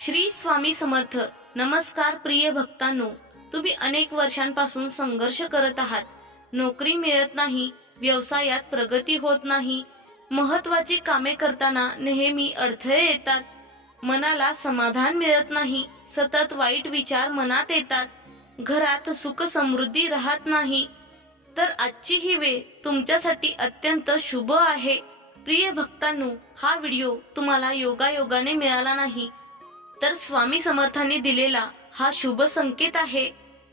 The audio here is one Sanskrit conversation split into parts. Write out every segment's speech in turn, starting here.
श्री स्वामी समर्थ. नमस्कार प्रिय भक्तांनो, तुम्ही अनेक वर्षांपासून संघर्ष करत आहात. नोकरी मिळत नाही, व्यवसायात प्रगती होत नाही, महत्वाची कामे करताना नेहमी अडथळे येतात, मनाला समाधान मिळत नाही, सतत वाईट विचार मनात येतात, घरात सुख समृद्धी राहत नाही. तर आजची ही वेळ तुमच्यासाठी अत्यंत शुभ आहे. प्रिय भक्तांनो, हा व्हिडिओ तुम्हाला योगायोगाने मिळाला नाही, तर स्वामी समर्थांनी दिलेला हा शुभ संकेत आहे.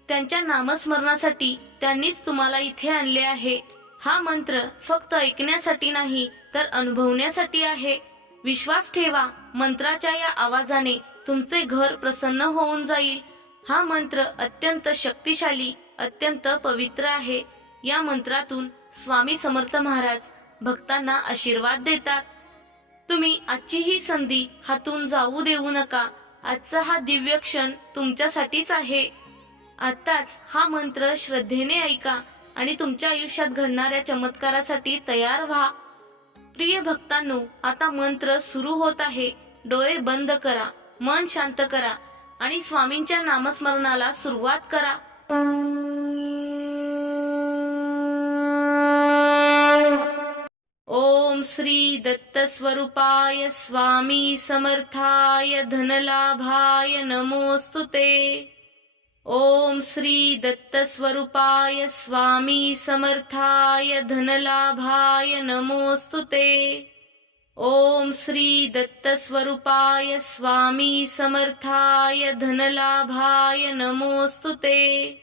त्यांच्या नामस्मरणासाठी त्यांनीच तुम्हाला इथे आणले आहे. हा मंत्र फक्त ऐकण्यासाठी नाही, तर अनुभवण्यासाठी आहे. विश्वास ठेवा, मंत्राच्या या आवाजाने तुमचे घर प्रसन्न होऊन जाईल. हा मंत्र अत्यंत शक्तिशाली, अत्यंत पवित्र आहे. या मंत्रातून स्वामी समर्थ महाराज भक्तांना आशीर्वाद देतात. तुम्ही आजची ही संधी हातून जाऊ देऊ नका. आजचा हा दिव्य क्षण तुमच्यासाठीच आहे. आताच हा मंत्र श्रद्धेने ऐका आणि तुमच्या आयुष्यात घडणाऱ्या चमत्कारासाठी तयार व्हा. प्रिय भक्तांनो, आता मंत्र सुरू होत आहे. डोळे बंद करा, मन शांत करा आणि स्वामींच्या नामस्मरणाला सुरुवात करा. ओम श्री दत्त स्वरूपाय स्वामी समर्थाय धनलाभाय नमोस्तुते. ओम श्री दत्त स्वरूपाय स्वामी समर्थाय धनलाभाय नमोस्तुते. ओम श्री दत्त स्वरूपाय स्वामी समर्थाय धनलाभाय नमोस्तुते.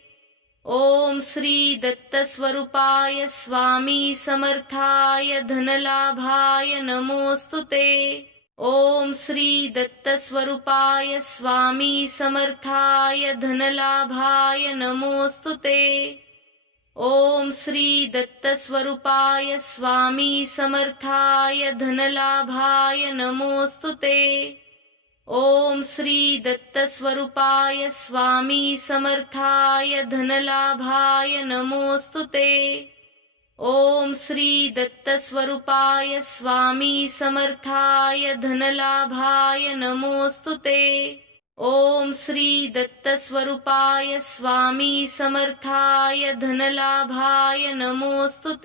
ओम श्री दत्त स्वरूपाय स्वामी समर्थाय धनलाभाय नमोस्तुते. ओम श्री दत्त स्वरूपाय स्वामी समर्थाय धनलाभाय नमोस्तुते. ओम श्री दत्त स्वरूपाय स्वामी समर्थाय धनलाभाय नमोस्तुते. ओम श्री दत्त स्वरूपाय स्वामी समर्थाय धनलाभाय नमोस्तुते. ओम श्री दत्त स्वरूपाय स्वामी समर्थाय धनलाभाय नमोस्तुते. ओम श्री दत्त स्वरूपाय स्वामी समर्थाय धनलाभाय नमोस्तुते.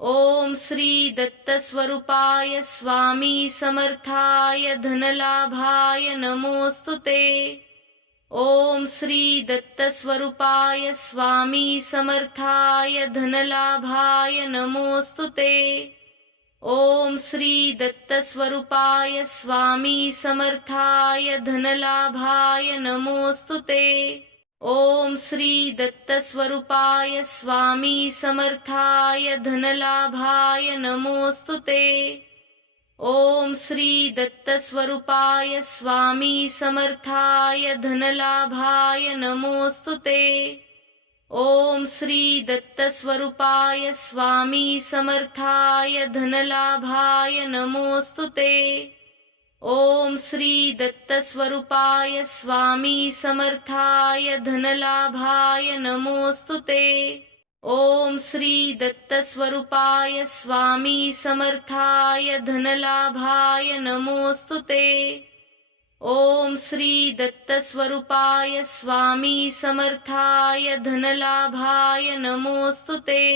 ओम श्री दत्त स्वरूपाय स्वामी समर्थाय धनलाभाय नमोस्तुते. ओम श्री दत्त स्वरूपाय स्वामी समर्थाय धनलाभाय नमोस्तुते. ओम श्री दत्त स्वरूपाय स्वामी समर्थाय धनलाभाय नमोस्तुते. ओम श्री दत्त स्वरूपाय स्वामी समर्थाय धनलाभाय नमोस्तुते. ओम श्री दत्त स्वरूपाय स्वामी समर्थाय धनलाभाय नमोस्तुते. ओम श्री दत्त स्वरूपाय स्वामी समर्थाय धनलाभाय नमोस्तुते. ओम श्री दत्त स्वरूपाय स्वामी समर्थाय धनलाभाय नमोस्तुते. ओम श्री दत्त स्वरूपाय स्वामी समर्थाय धनलाभाय नमोस्तुते. ओम श्री दत्त स्वरूपाय स्वामी समर्थाय धनलाभाय नमोस्तुते.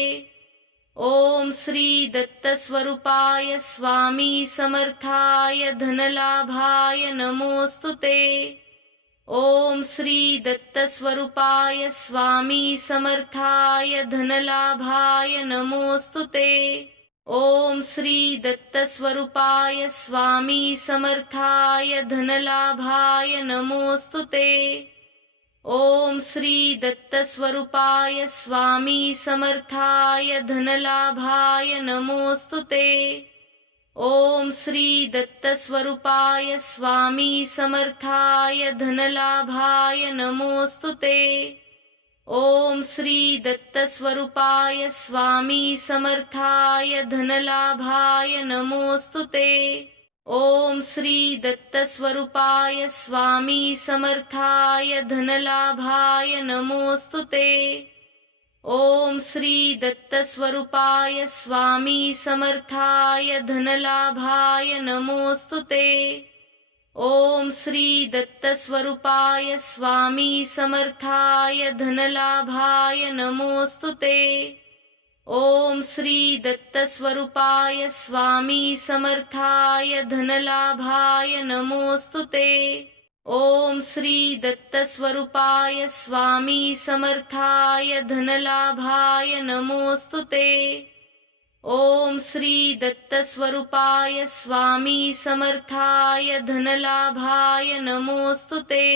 ओम श्री दत्त स्वरूपाय स्वामी समर्थाय धनलाभाय नमोस्तुते. ओम श्री दत्त स्वरूपाय स्वामी समर्थाय धनलाभाय नमोस्तुते. ओम श्री दत्त स्वरूपाय स्वामी समर्थाय धनलाभाय नमोस्तुते. ओम श्री दत्त स्वरूपाय स्वामी समर्थाय धनलाभाय नमोस्तुते. ओम श्री दत्त स्वरूपाय स्वामी समर्थाय धनलाभाय नमोस्तुते. ओम श्री दत्त स्वरूपाय स्वामी समर्थाय धनलाभाय नमोस्तुते. ओम श्री दत्त स्वरूपाय स्वामी समर्थाय धनलाभाय नमोस्तुते. ओम श्री दत्त स्वरूपाय स्वामी समर्थाय धनलाभाय नमोस्तुते. ओम श्री दत्तस्वरूपाय स्वामी समर्थाय धनलाभाय नमोस्तुते। ओम श्री दत्तस्वरूपाय स्वामी समर्थाय धनलाभाय नमोस्तुते। ओम श्री दत्तस्वरूपाय स्वामी समर्थाय धनलाभाय नमोस्तुते। ओम श्री दत्तस्वरूपाय स्वामी समर्थाय धनलाभाय नमोस्तुते।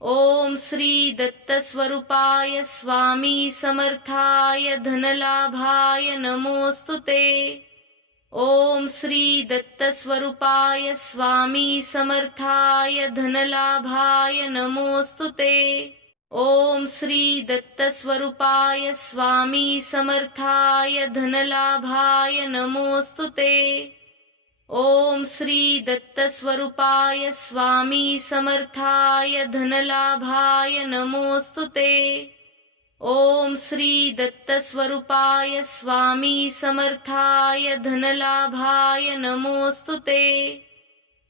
ओम श्री दत्तस्वरूपाय स्वामी समर्थाय धनलाभाय नमोस्तुते। ओम श्री दत्तस्वरूपाय स्वामी समर्थाय धनलाभाय नमोस्तुते। ओम श्री दत्तस्वरूपाय स्वामी समर्थाय धनलाभाय नमोस्तुते। ओम श्री दत्तस्वरूपाय स्वामी समर्थाय धनलाभाय नमोस्तुते। ओम श्री दत्तस्वरूपाय स्वामी समर्थाय धनलाभाय नमोस्तुते।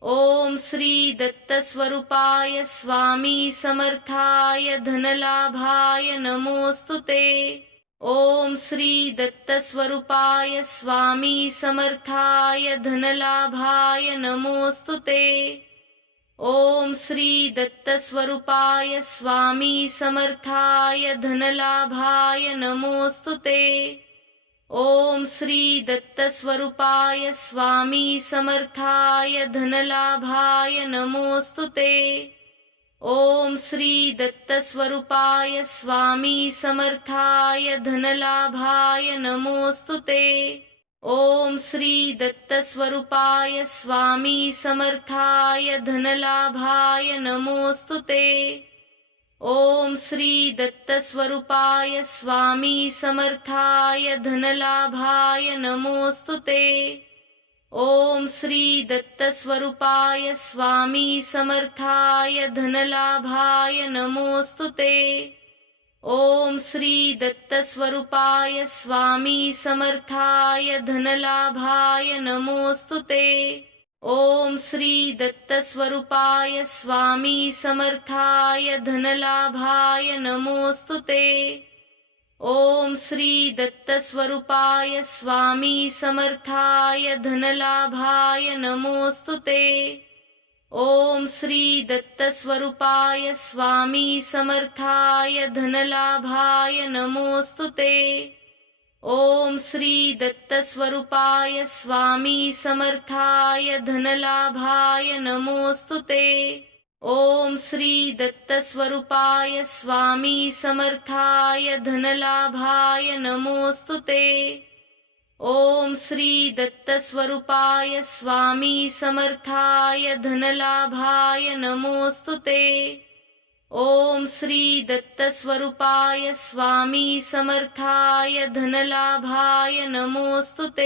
ओम श्री दत्तस्वरूपाय स्वामी समर्थाय धनलाभाय नमोस्तुते। ओम श्री दत्तस्वरूपाय स्वामी समर्थाय धनलाभाय नमोस्तुते। ओम श्री दत्तस्वरूपाय स्वामी समर्थाय धनलाभाय नमोस्तुते। ओम श्री दत्तस्वरूपाय स्वामी समर्थाय धनलाभाय नमोस्तुते। ओम श्री दत्तस्वरूपाय स्वामी समर्थाय धनलाभाय नमोस्तुते। ओम श्री दत्तस्वरूपाय स्वामी समर्थाय धनलाभाय नमोस्तुते। ओम श्री दत्तस्वरूपाय स्वामी समर्थाय धनलाभाय नमोस्तुते। ओम श्री दत्तस्वरूपाय स्वामी समर्थाय धनलाभाय नमोस्तुते। ओम श्री दत्तस्वरूपाय स्वामी समर्थाय धनलाभाय नमोस्तुते। ओम श्री दत्तस्वरूपाय स्वामी समर्थाय धनलाभाय नमोस्तुते। ओम श्री दत्तस्वरूपाय स्वामी समर्थाय धनलाभाय नमोस्तुते। ओम श्री दत्तस्वरूपाय स्वामी समर्थाय धनलाभाय नमोस्तुते। ओम श्री दत्तस्वरूपाय स्वामी समर्थाय धनलाभाय नमोस्तुते। ओम श्री दत्तस्वरूपाय स्वामी समर्थाय धनलाभाय नमोस्तुते। ओम श्री दत्तस्वरूपाय स्वामी समर्थाय धनलाभाय नमोस्तुते। ओम श्री दत्तस्वरूपाय स्वामी समर्थाय धनलाभाय नमोस्तुते।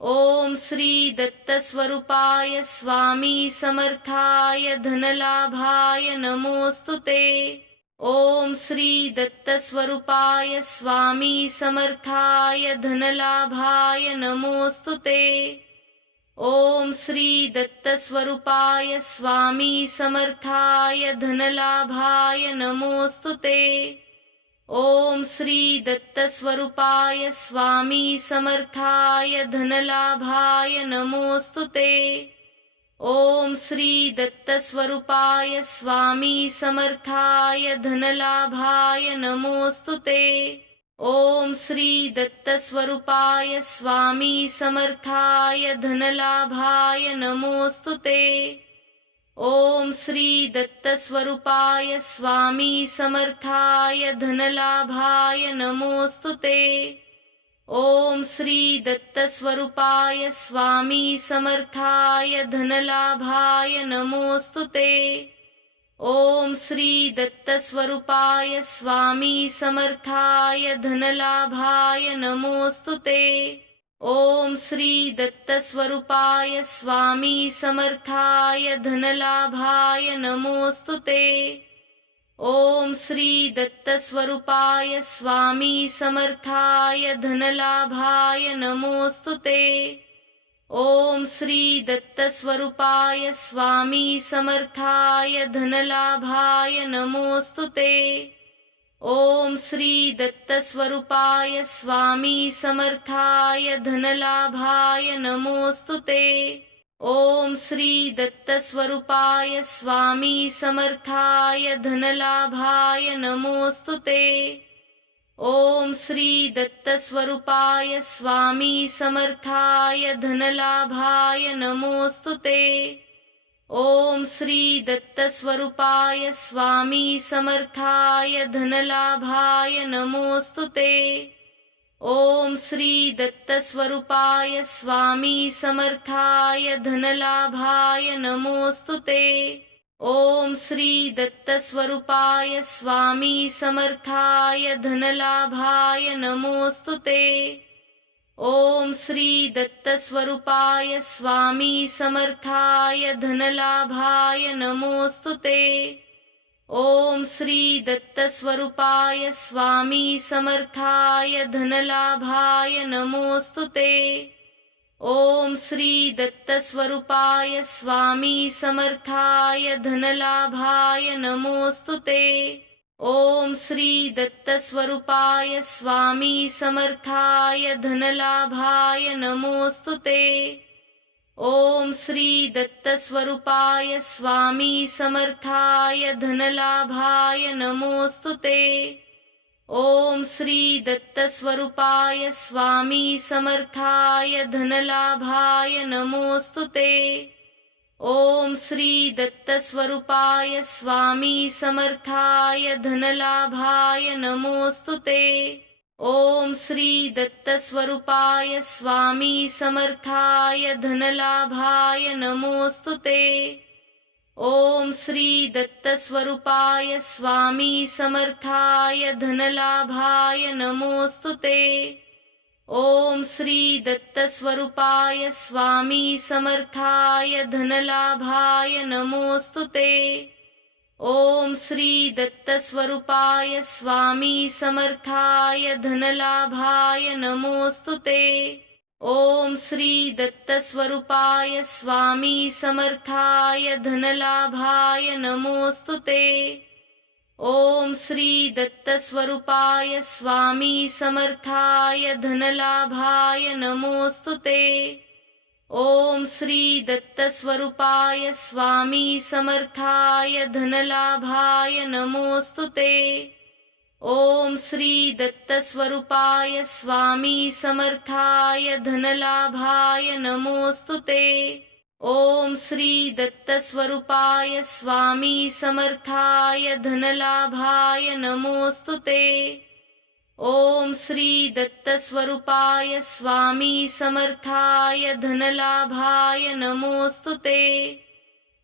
ओम श्री दत्तस्वरूपाय स्वामी समर्थाय धनलाभाय नमोस्तुते। ओम श्री दत्तस्वरूपाय स्वामी समर्थाय धनलाभाय नमोस्तुते। ओम श्री दत्तस्वरूपाय स्वामी समर्थाय धनलाभाय नमोस्तुते। ओम श्री दत्तस्वरूपाय स्वामी समर्थाय धनलाभाय नमोस्तुते। ओम श्री दत्तस्वरूपाय स्वामी समर्थाय धनलाभाय नमोस्तुते। ओम श्री दत्तस्वरूपाय स्वामी समर्थाय धनलाभाय नमोस्तुते। ओम श्री दत्तस्वरूपाय स्वामी समर्थाय धनलाभाय नमोस्तुते। ओम श्री दत्तस्वरूपाय स्वामी समर्थाय धनलाभाय नमोस्तुते। ओम श्री दत्तस्वरूपाय स्वामी समर्थाय धनलाभाय नमोस्तुते। ओम श्री दत्तस्वरूपाय स्वामी समर्थाय धनलाभाय नमोस्तुते। ओम श्री दत्तस्वरूपाय स्वामी समर्थाय धनलाभाय नमोस्तुते। ओम श्री दत्तस्वरूपाय स्वामी समर्थाय धनलाभाय नमोस्तुते। ओम श्री दत्तस्वरूपाय स्वामी समर्थाय धनलाभाय नमोस्तुते। ओम श्री दत्तस्वरूपाय स्वामी समर्थाय धनलाभाय नमोस्तुते। ओम श्री दत्तस्वरूपाय स्वामी समर्थाय धनलाभाय नमोस्तुते। ओम श्री दत्तस्वरूपाय स्वामी समर्थाय धनलाभाय नमोस्तुते। ओम श्री दत्तस्वरूपाय स्वामी समर्थाय धनलाभाय नमोस्तुते। ओम श्री दत्तस्वरूपाय स्वामी समर्थाय धनलाभाय नमोस्तुते। ओम श्री दत्तस्वरूपाय स्वामी समर्थाय धनलाभाय नमोस्तुते। ओम श्री दत्तस्वरूपाय स्वामी समर्थाय धनलाभाय नमोस्तुते। ओम श्री दत्तस्वरूपाय स्वामी समर्थाय धनलाभाय नमोस्तुते। ओम श्री दत्तस्वरूपाय स्वामी समर्थाय धनलाभाय नमोस्तुते। ओम श्री दत्तस्वरूपाय स्वामी समर्थाय धनलाभाय नमोस्तुते। ओम श्री दत्तस्वरूपाय स्वामी समर्थाय धनलाभाय नमोस्तुते। ओम श्री दत्तस्वरूपाय स्वामी समर्थाय धनलाभाय नमोस्तुते। ओम श्री दत्तस्वरूपाय स्वामी समर्थाय धनलाभाय नमोस्तुते। ओम श्री दत्तस्वरूपाय स्वामी समर्थाय धनलाभाय नमोस्तुते। ओम श्री दत्तस्वरूपाय स्वामी समर्थाय धनलाभाय नमोस्तुते। ओम श्री दत्तस्वरूपाय स्वामी समर्थाय धनलाभाय नमोस्तुते। ओम श्री दत्तस्वरूपाय स्वामी समर्थाय धनलाभाय नमोस्तुते। ओम श्री दत्तस्वरूपाय स्वामी समर्थाय धनलाभाय नमोस्तुते। ओम श्री दत्तस्वरूपाय स्वामी समर्थाय धनलाभाय नमोस्तुते। ओम श्री दत्तस्वरूपाय स्वामी समर्थाय धनलाभाय नमोस्तुते। ओम श्री दत्तस्वरूपाय स्वामी समर्थाय धनलाभाय नमोस्तुते। ओम श्री दत्तस्वरूपाय स्वामी समर्थाय धनलाभाय नमोस्तुते।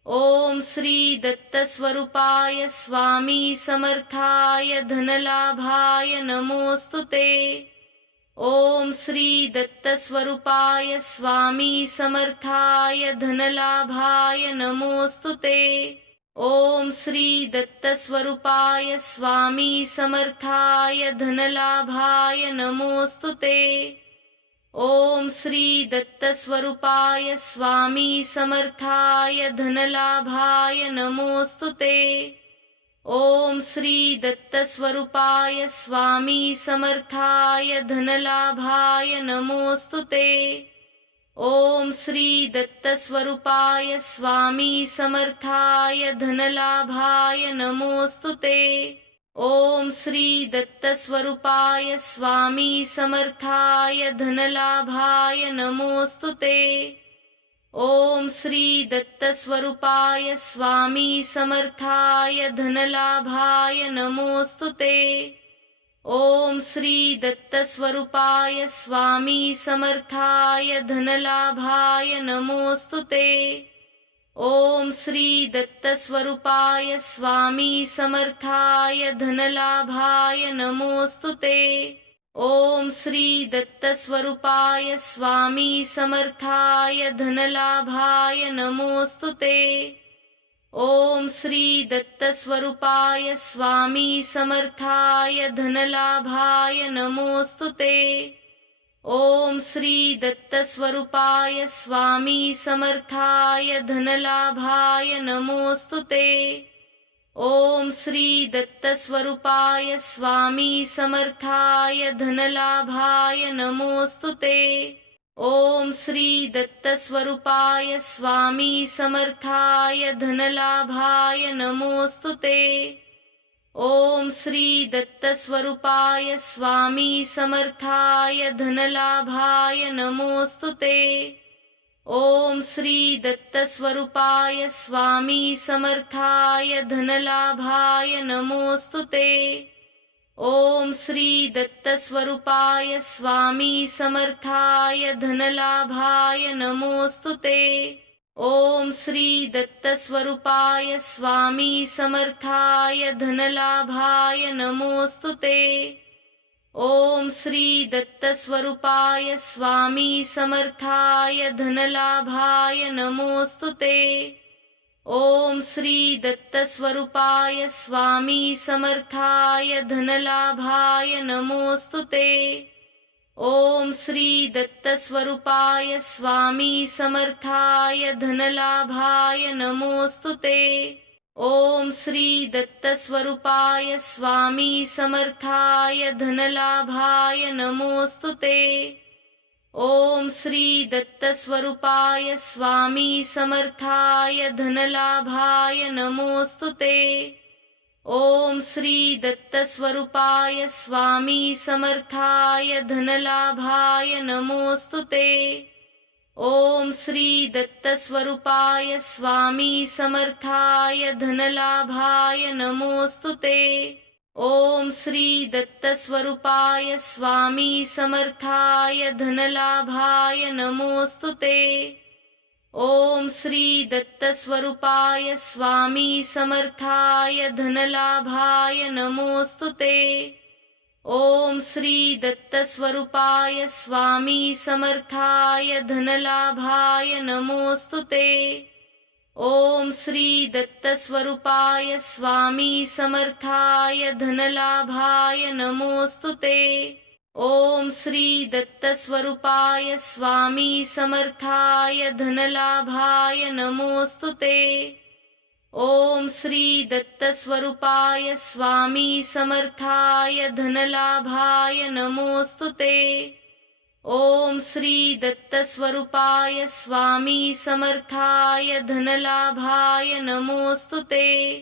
ओम श्री दत्तस्वरूपाय स्वामी समर्थाय धनलाभाय नमोस्तुते। ओम श्री दत्तस्वरूपाय स्वामी समर्थाय धनलाभाय नमोस्तुते। ओम श्री दत्तस्वरूपाय स्वामी समर्थाय धनलाभाय नमोस्तुते। ओम श्री दत्तस्वरूपाय स्वामी समर्थाय धनलाभाय नमोस्तुते। ओम श्री दत्तस्वरूपाय स्वामी समर्थाय धनलाभाय नमोस्तुते। ओम श्री दत्तस्वरूपाय स्वामी समर्थाय धनलाभाय नमोस्तुते। ओम श्री दत्तस्वरूपाय स्वामी समर्थाय धनलाभाय नमोस्तुते। ओम श्री दत्तस्वरूपाय स्वामी समर्थाय धनलाभाय नमोस्तुते। ओम श्री दत्तस्वरूपाय स्वामी समर्थाय धनलाभाय नमोस्तुते। ओम श्री दत्तस्वरूपाय स्वामी समर्थाय धनलाभाय नमोस्तुते। ओम श्री दत्तस्वरूपाय स्वामी समर्थाय धनलाभाय नमोस्तुते। ओम श्री दत्तस्वरूपाय स्वामी समर्थाय धनलाभाय नमोस्तुते। ओम श्री दत्तस्वरूपाय स्वामी समर्थाय धनलाभाय नमोस्तुते। ओम श्री दत्तस्वरूपाय स्वामी समर्थाय धनलाभाय नमोस्तुते। ओम श्री दत्तस्वरूपाय स्वामी समर्थाय धनलाभाय नमोस्तुते। ओम श्री दत्तस्वरूपाय स्वामी समर्थाय धनलाभाय नमोस्तुते। ओम श्री दत्तस्वरूपाय स्वामी समर्थाय धनलाभाय नमोस्तुते। ओम श्री दत्तस्वरूपाय स्वामी समर्थाय धनलाभाय नमोस्तुते। ओम श्री दत्तस्वरूपाय स्वामी समर्थाय धनलाभाय नमोस्तुते। ओम श्री दत्तस्वरूपाय स्वामी समर्थाय धनलाभाय नमोस्तुते। ओम श्री दत्तस्वरूपाय स्वामी समर्थाय धनलाभाय नमोस्तुते। ओम श्री दत्तस्वरूपाय स्वामी समर्थाय धनलाभाय नमोस्तुते। ओम श्री दत्तस्वरूपाय स्वामी समर्थाय धनलाभाय नमोस्तुते। ओम श्री दत्तस्वरूपाय स्वामी समर्थाय धनलाभाय नमोस्तुते। ओम श्री दत्तस्वरूपाय स्वामी समर्थाय धनलाभाय नमोस्तुते। ओम श्री दत्तस्वरूपाय स्वामी समर्थाय धनलाभाय नमोस्तुते। ओम श्री दत्तस्वरूपाय स्वामी समर्थाय धनलाभाय नमोस्तुते। ओम श्री दत्तस्वरूपाय स्वामी समर्थाय धनलाभाय नमोस्तुते। ओम श्री दत्तस्वरूपाय स्वामी समर्थाय धनलाभाय नमोस्तुते। ओम श्री दत्तस्वरूपाय स्वामी समर्थाय धनलाभाय नमोस्तुते। ओम श्री दत्तस्वरूपाय स्वामी समर्थाय धनलाभाय नमोस्तुते। ओम श्री दत्तस्वरूपाय स्वामी समर्थाय धनलाभाय नमोस्तुते। ओम श्री दत्तस्वरूपाय स्वामी समर्थाय धनलाभाय नमोस्तुते।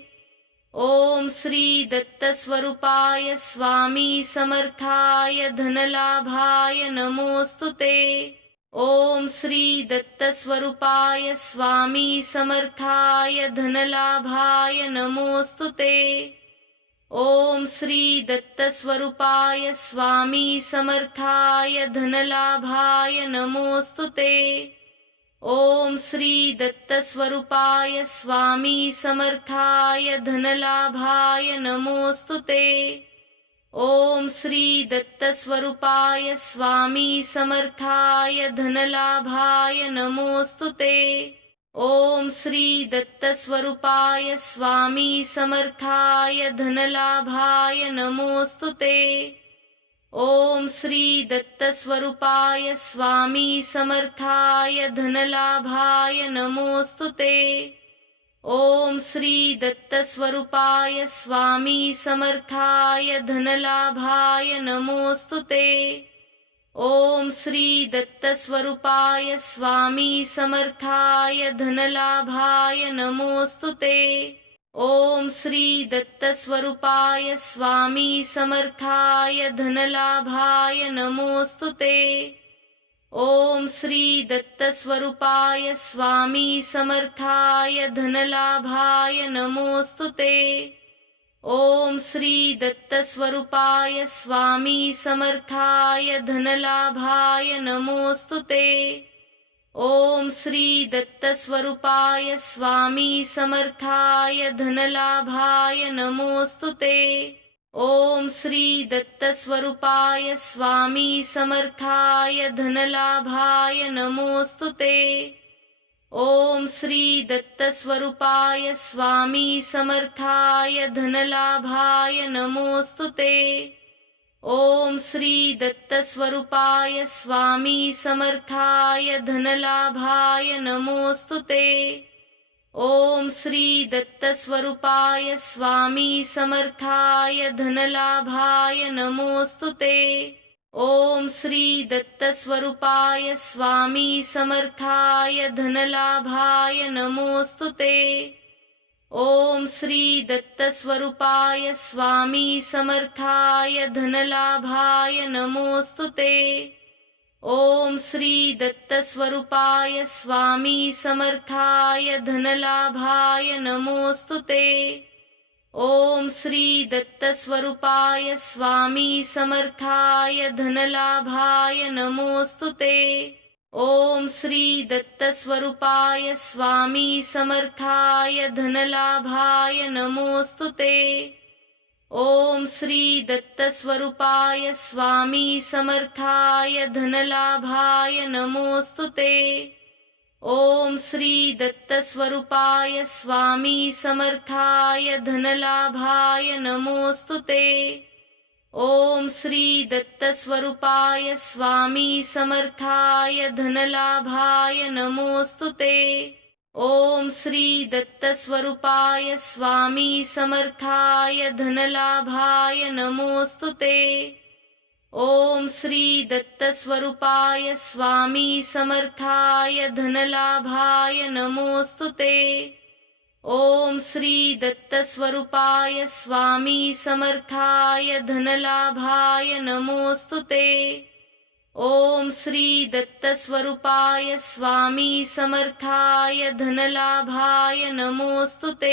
ओम श्री दत्तस्वरूपाय स्वामी समर्थाय धनलाभाय नमोस्तुते। ओम श्री दत्तस्वरूपाय स्वामी समर्थाय धनलाभाय नमोस्तुते। ओम श्री दत्तस्वरूपाय स्वामी समर्थाय धनलाभाय नमोस्तुते। ओम श्री दत्तस्वरूपाय स्वामी समर्थाय धनलाभाय नमोस्तुते। ओम श्री दत्तस्वरूपाय स्वामी समर्थाय धनलाभाय नमोस्तुते। ओम श्री दत्तस्वरूपाय स्वामी समर्थाय धनलाभाय नमोस्तुते। ओम श्री दत्तस्वरूपाय स्वामी समर्थाय धनलाभाय नमोस्तुते। ओम श्री दत्तस्वरूपाय स्वामी समर्थाय धनलाभाय नमोस्तुते। ओम श्री दत्तस्वरूपाय स्वामी समर्थाय धनलाभाय नमोस्तुते। ओम श्री दत्तस्वरूपाय स्वामी समर्थाय धनलाभाय नमोस्तुते। ओम श्री दत्तस्वरूपाय स्वामी समर्थाय धनलाभाय नमोस्तुते। ओम श्री दत्तस्वरूपाय स्वामी समर्थाय धनलाभाय नमोस्तुते। ओम श्री दत्तस्वरूपाय स्वामी समर्थाय धनलाभाय नमोस्तुते। ओम श्री दत्तस्वरूपाय स्वामी समर्थाय धनलाभाय नमोस्तुते। ओम श्री दत्तस्वरूपाय स्वामी समर्थाय धनलाभाय नमोस्तुते। ओम श्री दत्तस्वरूपाय स्वामी समर्थाय धनलाभाय नमोस्तुते। ओम श्री दत्तस्वरूपाय स्वामी समर्थाय धनलाभाय नमोस्तुते। ओम श्री दत्तस्वरूपाय स्वामी समर्थाय धनलाभाय नमोस्तुते। ओम श्री दत्तस्वरूपाय स्वामी समर्थाय धनलाभाय नमोस्तुते। ओम श्री दत्तस्वरूपाय स्वामी समर्थाय धनलाभाय नमोस्तुते। ओम श्री दत्तस्वरूपाय स्वामी समर्थाय धनलाभाय नमोस्तुते। ओम श्री दत्तस्वरूपाय स्वामी समर्थाय धनलाभाय नमोस्तुते। ओम श्री दत्तस्वरूपाय स्वामी समर्थाय धनलाभाय नमोस्तुते। ओम श्री दत्तस्वरूपाय स्वामी समर्थाय धनलाभाय नमोस्तुते। ओम श्री दत्तस्वरूपाय स्वामी समर्थाय धनलाभाय नमोस्तुते। ओम श्री दत्तस्वरूपाय स्वामी समर्थाय धनलाभाय नमोस्तुते। ओम श्री दत्तस्वरूपाय स्वामी समर्थाय धनलाभाय नमोस्तुते। ओम श्री दत्तस्वरूपाय स्वामी समर्थाय धनलाभाय नमोस्तुते। ओम श्री दत्तस्वरूपाय स्वामी समर्थाय धनलाभाय नमोस्तुते।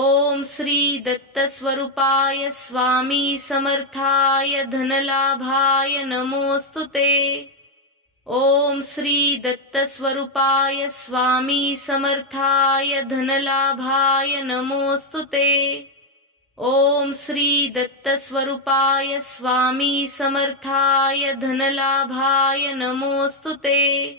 ओम श्री दत्तस्वरूपाय स्वामी समर्थाय धनलाभाय नमोस्तुते। ओम श्री दत्तस्वरूपाय स्वामी समर्थाय धनलाभाय नमोस्तुते। ओम श्री दत्तस्वरूपाय स्वामी समर्थाय धनलाभाय नमोस्तुते।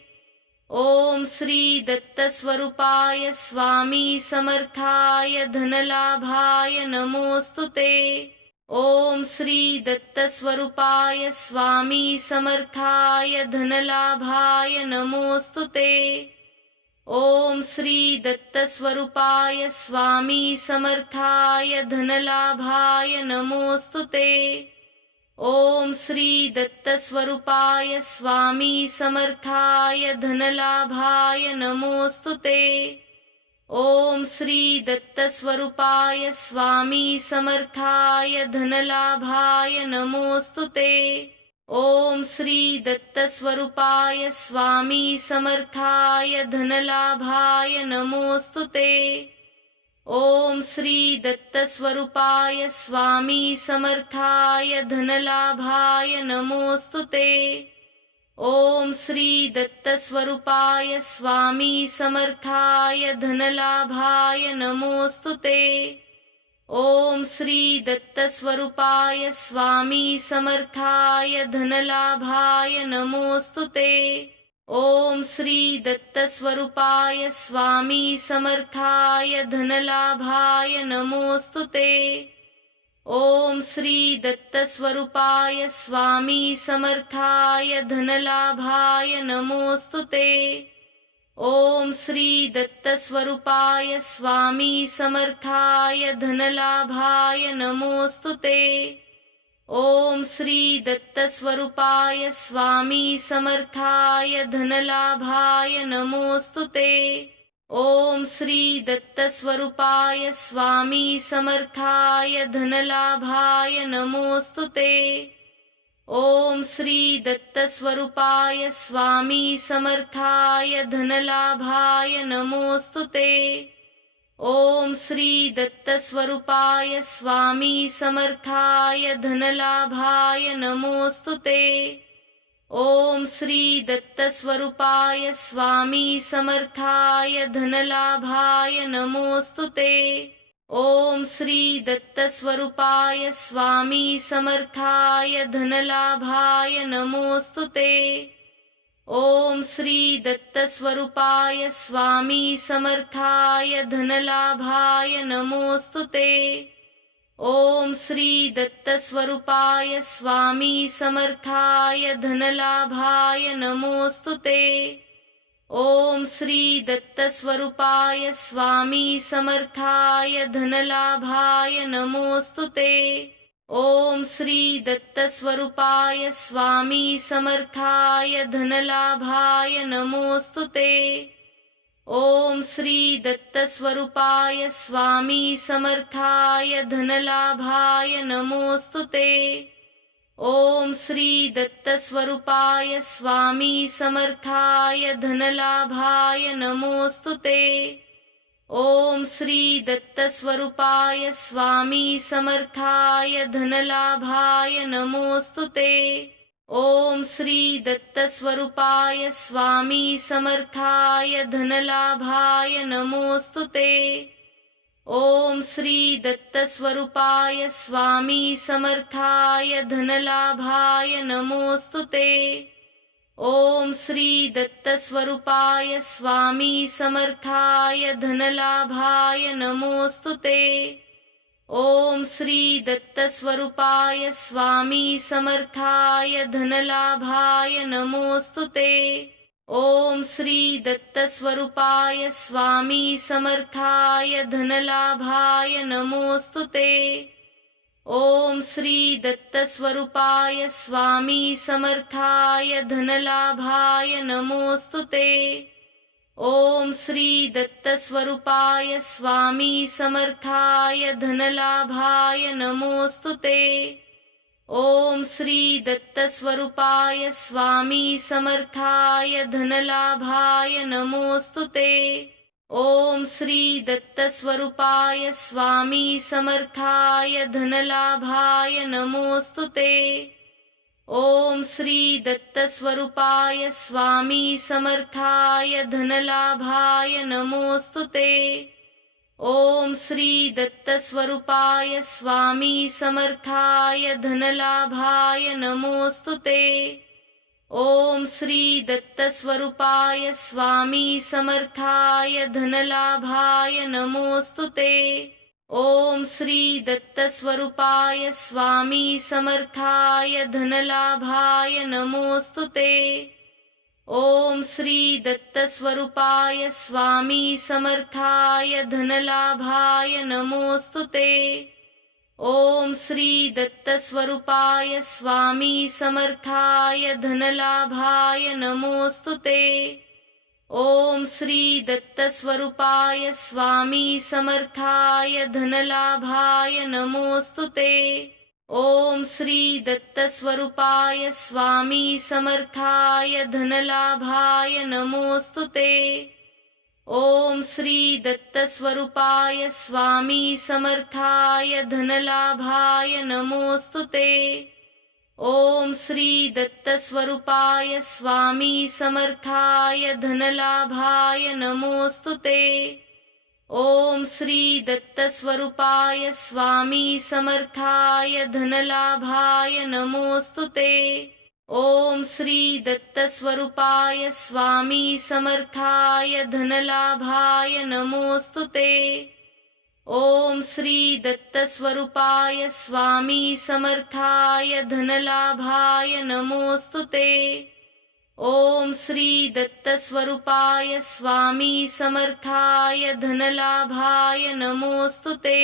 ओम श्री दत्तस्वरूपाय स्वामी समर्थाय धनलाभाय नमोस्तुते। ओम श्री दत्तस्वरूपाय स्वामी समर्थाय धनलाभाय नमोस्तुते। ओम श्री दत्तस्वरूपाय स्वामी समर्थाय धनलाभाय नमोस्तुते। ओम श्री दत्तस्वरूपाय स्वामी समर्थाय धनलाभाय नमोस्तुते। ओम श्री दत्तस्वरूपाय स्वामी समर्थाय धनलाभाय नमोस्तुते। ओम श्री दत्तस्वरूपाय स्वामी समर्थाय धनलाभाय नमोस्तुते। ओम श्री दत्तस्वरूपाय स्वामी समर्थाय धनलाभाय नमोस्तुते। ओम श्री दत्तस्वरूपाय स्वामी समर्थाय धनलाभाय नमोस्तुते। ओम श्री दत्तस्वरूपाय स्वामी समर्थाय धनलाभाय नमोस्तुते। ओम श्री दत्तस्वरूपाय स्वामी समर्थाय धनलाभाय नमोस्तुते। ओम श्री दत्तस्वरूपाय स्वामी समर्थाय धनलाभाय नमोस्तुते। ओम श्री दत्तस्वरूपाय स्वामी समर्थाय धनलाभाय नमोस्तुते। ओम श्री दत्तस्वरूपाय स्वामी समर्थाय धनलाभाय नमोस्तुते। ओम श्री दत्तस्वरूपाय स्वामी समर्थाय धनलाभाय नमोस्तुते। ओम श्री दत्तस्वरूपाय स्वामी समर्थाय धनलाभाय नमोस्तुते। ओम श्री दत्तस्वरूपाय स्वामी समर्थाय धनलाभाय नमोस्तुते। ओम श्री दत्तस्वरूपाय स्वामी समर्थाय धनलाभाय नमोस्तुते। ओम श्री दत्तस्वरूपाय स्वामी समर्थाय धनलाभाय नमोस्तुते। ओम श्री दत्तस्वरूपाय स्वामी समर्थाय धनलाभाय नमोस्तुते। ओम श्री दत्तस्वरूपाय स्वामी समर्थाय धनलाभाय नमोस्तुते। ओम श्री दत्तस्वरूपाय स्वामी समर्थाय धनलाभाय नमोस्तुते। ओम श्री दत्तस्वरूपाय स्वामी समर्थाय धनलाभाय नमोस्तुते। ओम श्री दत्तस्वरूपाय स्वामी समर्थाय धनलाभाय नमोस्तुते। ओम श्री दत्तस्वरूपाय स्वामी समर्थाय धनलाभाय नमोस्तुते। ओम श्री दत्तस्वरूपाय स्वामी समर्थाय धनलाभाय नमोस्तुते। ओम श्री दत्तस्वरूपाय स्वामी समर्थाय धनलाभाय नमोस्तुते। ओम श्री दत्तस्वरूपाय स्वामी समर्थाय धनलाभाय नमोस्तुते। ओम श्री दत्तस्वरूपाय स्वामी समर्थाय धनलाभाय नमोस्तुते। ओम श्री दत्तस्वरूपाय स्वामी समर्थाय धनलाभाय नमोस्तुते। ओम श्री दत्तस्वरूपाय स्वामी समर्थाय धनलाभाय नमोस्तुते। ओम श्री दत्तस्वरूपाय स्वामी समर्थाय धनलाभाय नमोस्तुते। ओम श्री दत्तस्वरूपाय स्वामी समर्थाय धनलाभाय नमोस्तुते। ओम श्री दत्तस्वरूपाय स्वामी समर्थाय धनलाभाय नमोस्तुते। ओम श्री दत्तस्वरूपाय स्वामी समर्थाय धनलाभाय नमोस्तुते। ओम श्री दत्तस्वरूपाय स्वामी समर्थाय धनलाभाय नमोस्तुते। ओम श्री दत्तस्वरूपाय स्वामी समर्थाय धनलाभाय नमोस्तुते। ओम श्री दत्तस्वरूपाय स्वामी समर्थाय धनलाभाय नमोस्तुते। ओम श्री दत्तस्वरूपाय स्वामी समर्थाय धनलाभाय नमोस्तुते। ओम श्री दत्तस्वरूपाय स्वामी समर्थाय धनलाभाय नमोस्तुते। ओम श्री दत्तस्वरूपाय स्वामी समर्थाय धनलाभाय नमोस्तुते। ओम श्री दत्तस्वरूपाय स्वामी समर्थाय धनलाभाय नमोस्तुते। ओम श्री दत्तस्वरूपाय स्वामी समर्थाय धनलाभाय नमोस्तुते। ओम श्री दत्तस्वरूपाय स्वामी समर्थाय धनलाभाय नमोस्तुते। ओम श्री दत्तस्वरूपाय स्वामी समर्थाय धनलाभाय नमोस्तुते। ओम श्री दत्तस्वरूपाय स्वामी समर्थाय धनलाभाय नमोस्तुते। ओम श्री दत्तस्वरूपाय स्वामी समर्थाय धनलाभाय नमोस्तुते। ओम श्री दत्तस्वरूपाय स्वामी समर्थाय धनलाभाय नमोस्तुते। ओम श्री दत्तस्वरूपाय स्वामी समर्थाय धनलाभाय नमोस्तुते।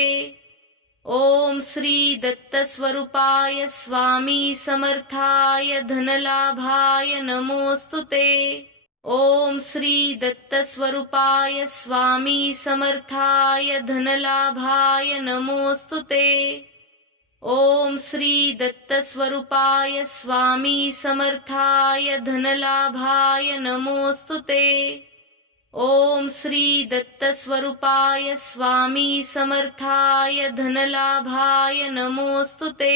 ओम श्री दत्तस्वरूपाय स्वामी समर्थाय धनलाभाय नमोस्तुते। ओम श्री दत्तस्वरूपाय स्वामी समर्थाय धनलाभाय नमोस्तुते। ओम श्री दत्तस्वरूपाय स्वामी समर्थाय धनलाभाय नमोस्तुते। ओम श्री दत्तस्वरूपाय स्वामी समर्थाय धनलाभाय नमोस्तुते।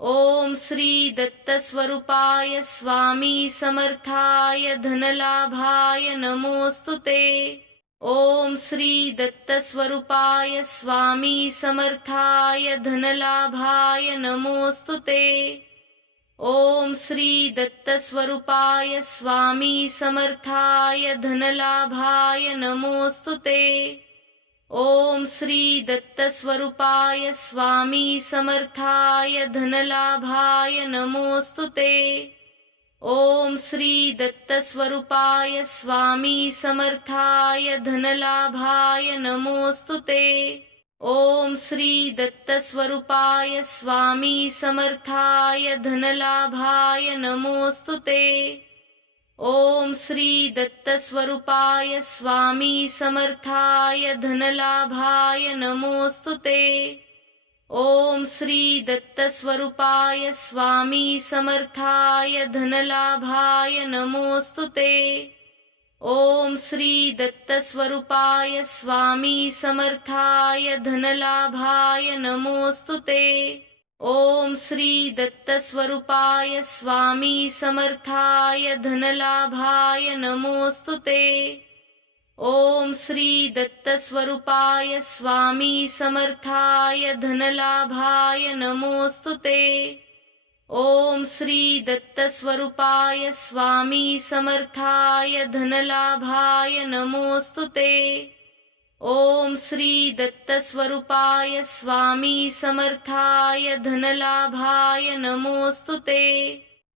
ओम श्री दत्तस्वरूपाय स्वामी समर्थाय धनलाभाय नमोस्तुते। ओम श्री दत्तस्वरूपाय स्वामी समर्थाय धनलाभाय नमोस्तुते। ओम श्री दत्तस्वरूपाय स्वामी समर्थाय धनलाभाय नमोस्तुते। ओम श्री दत्तस्वरूपाय स्वामी समर्थाय धनलाभाय नमोस्तुते। ओम श्री दत्तस्वरूपाय स्वामी समर्थाय धनलाभाय नमोस्तुते। ओम श्री दत्तस्वरूपाय स्वामी समर्थाय धनलाभाय नमोस्तुते। ओम श्री दत्तस्वरूपाय स्वामी समर्थाय धनलाभाय नमोस्तुते। ओम श्री दत्तस्वरूपाय स्वामी समर्थाय धनलाभाय नमोस्तुते। ओम श्री दत्तस्वरूपाय स्वामी समर्थाय धनलाभाय नमोस्तुते। ओम श्री दत्तस्वरूपाय स्वामी समर्थाय धनलाभाय नमोस्तुते। ओम श्री दत्तस्वरूपाय स्वामी समर्थाय धनलाभाय नमोस्तुते। ओम श्री दत्तस्वरूपाय स्वामी समर्थाय धनलाभाय नमोस्तुते। ओम श्री दत्तस्वरूपाय स्वामी समर्थाय धनलाभाय नमोस्तुते।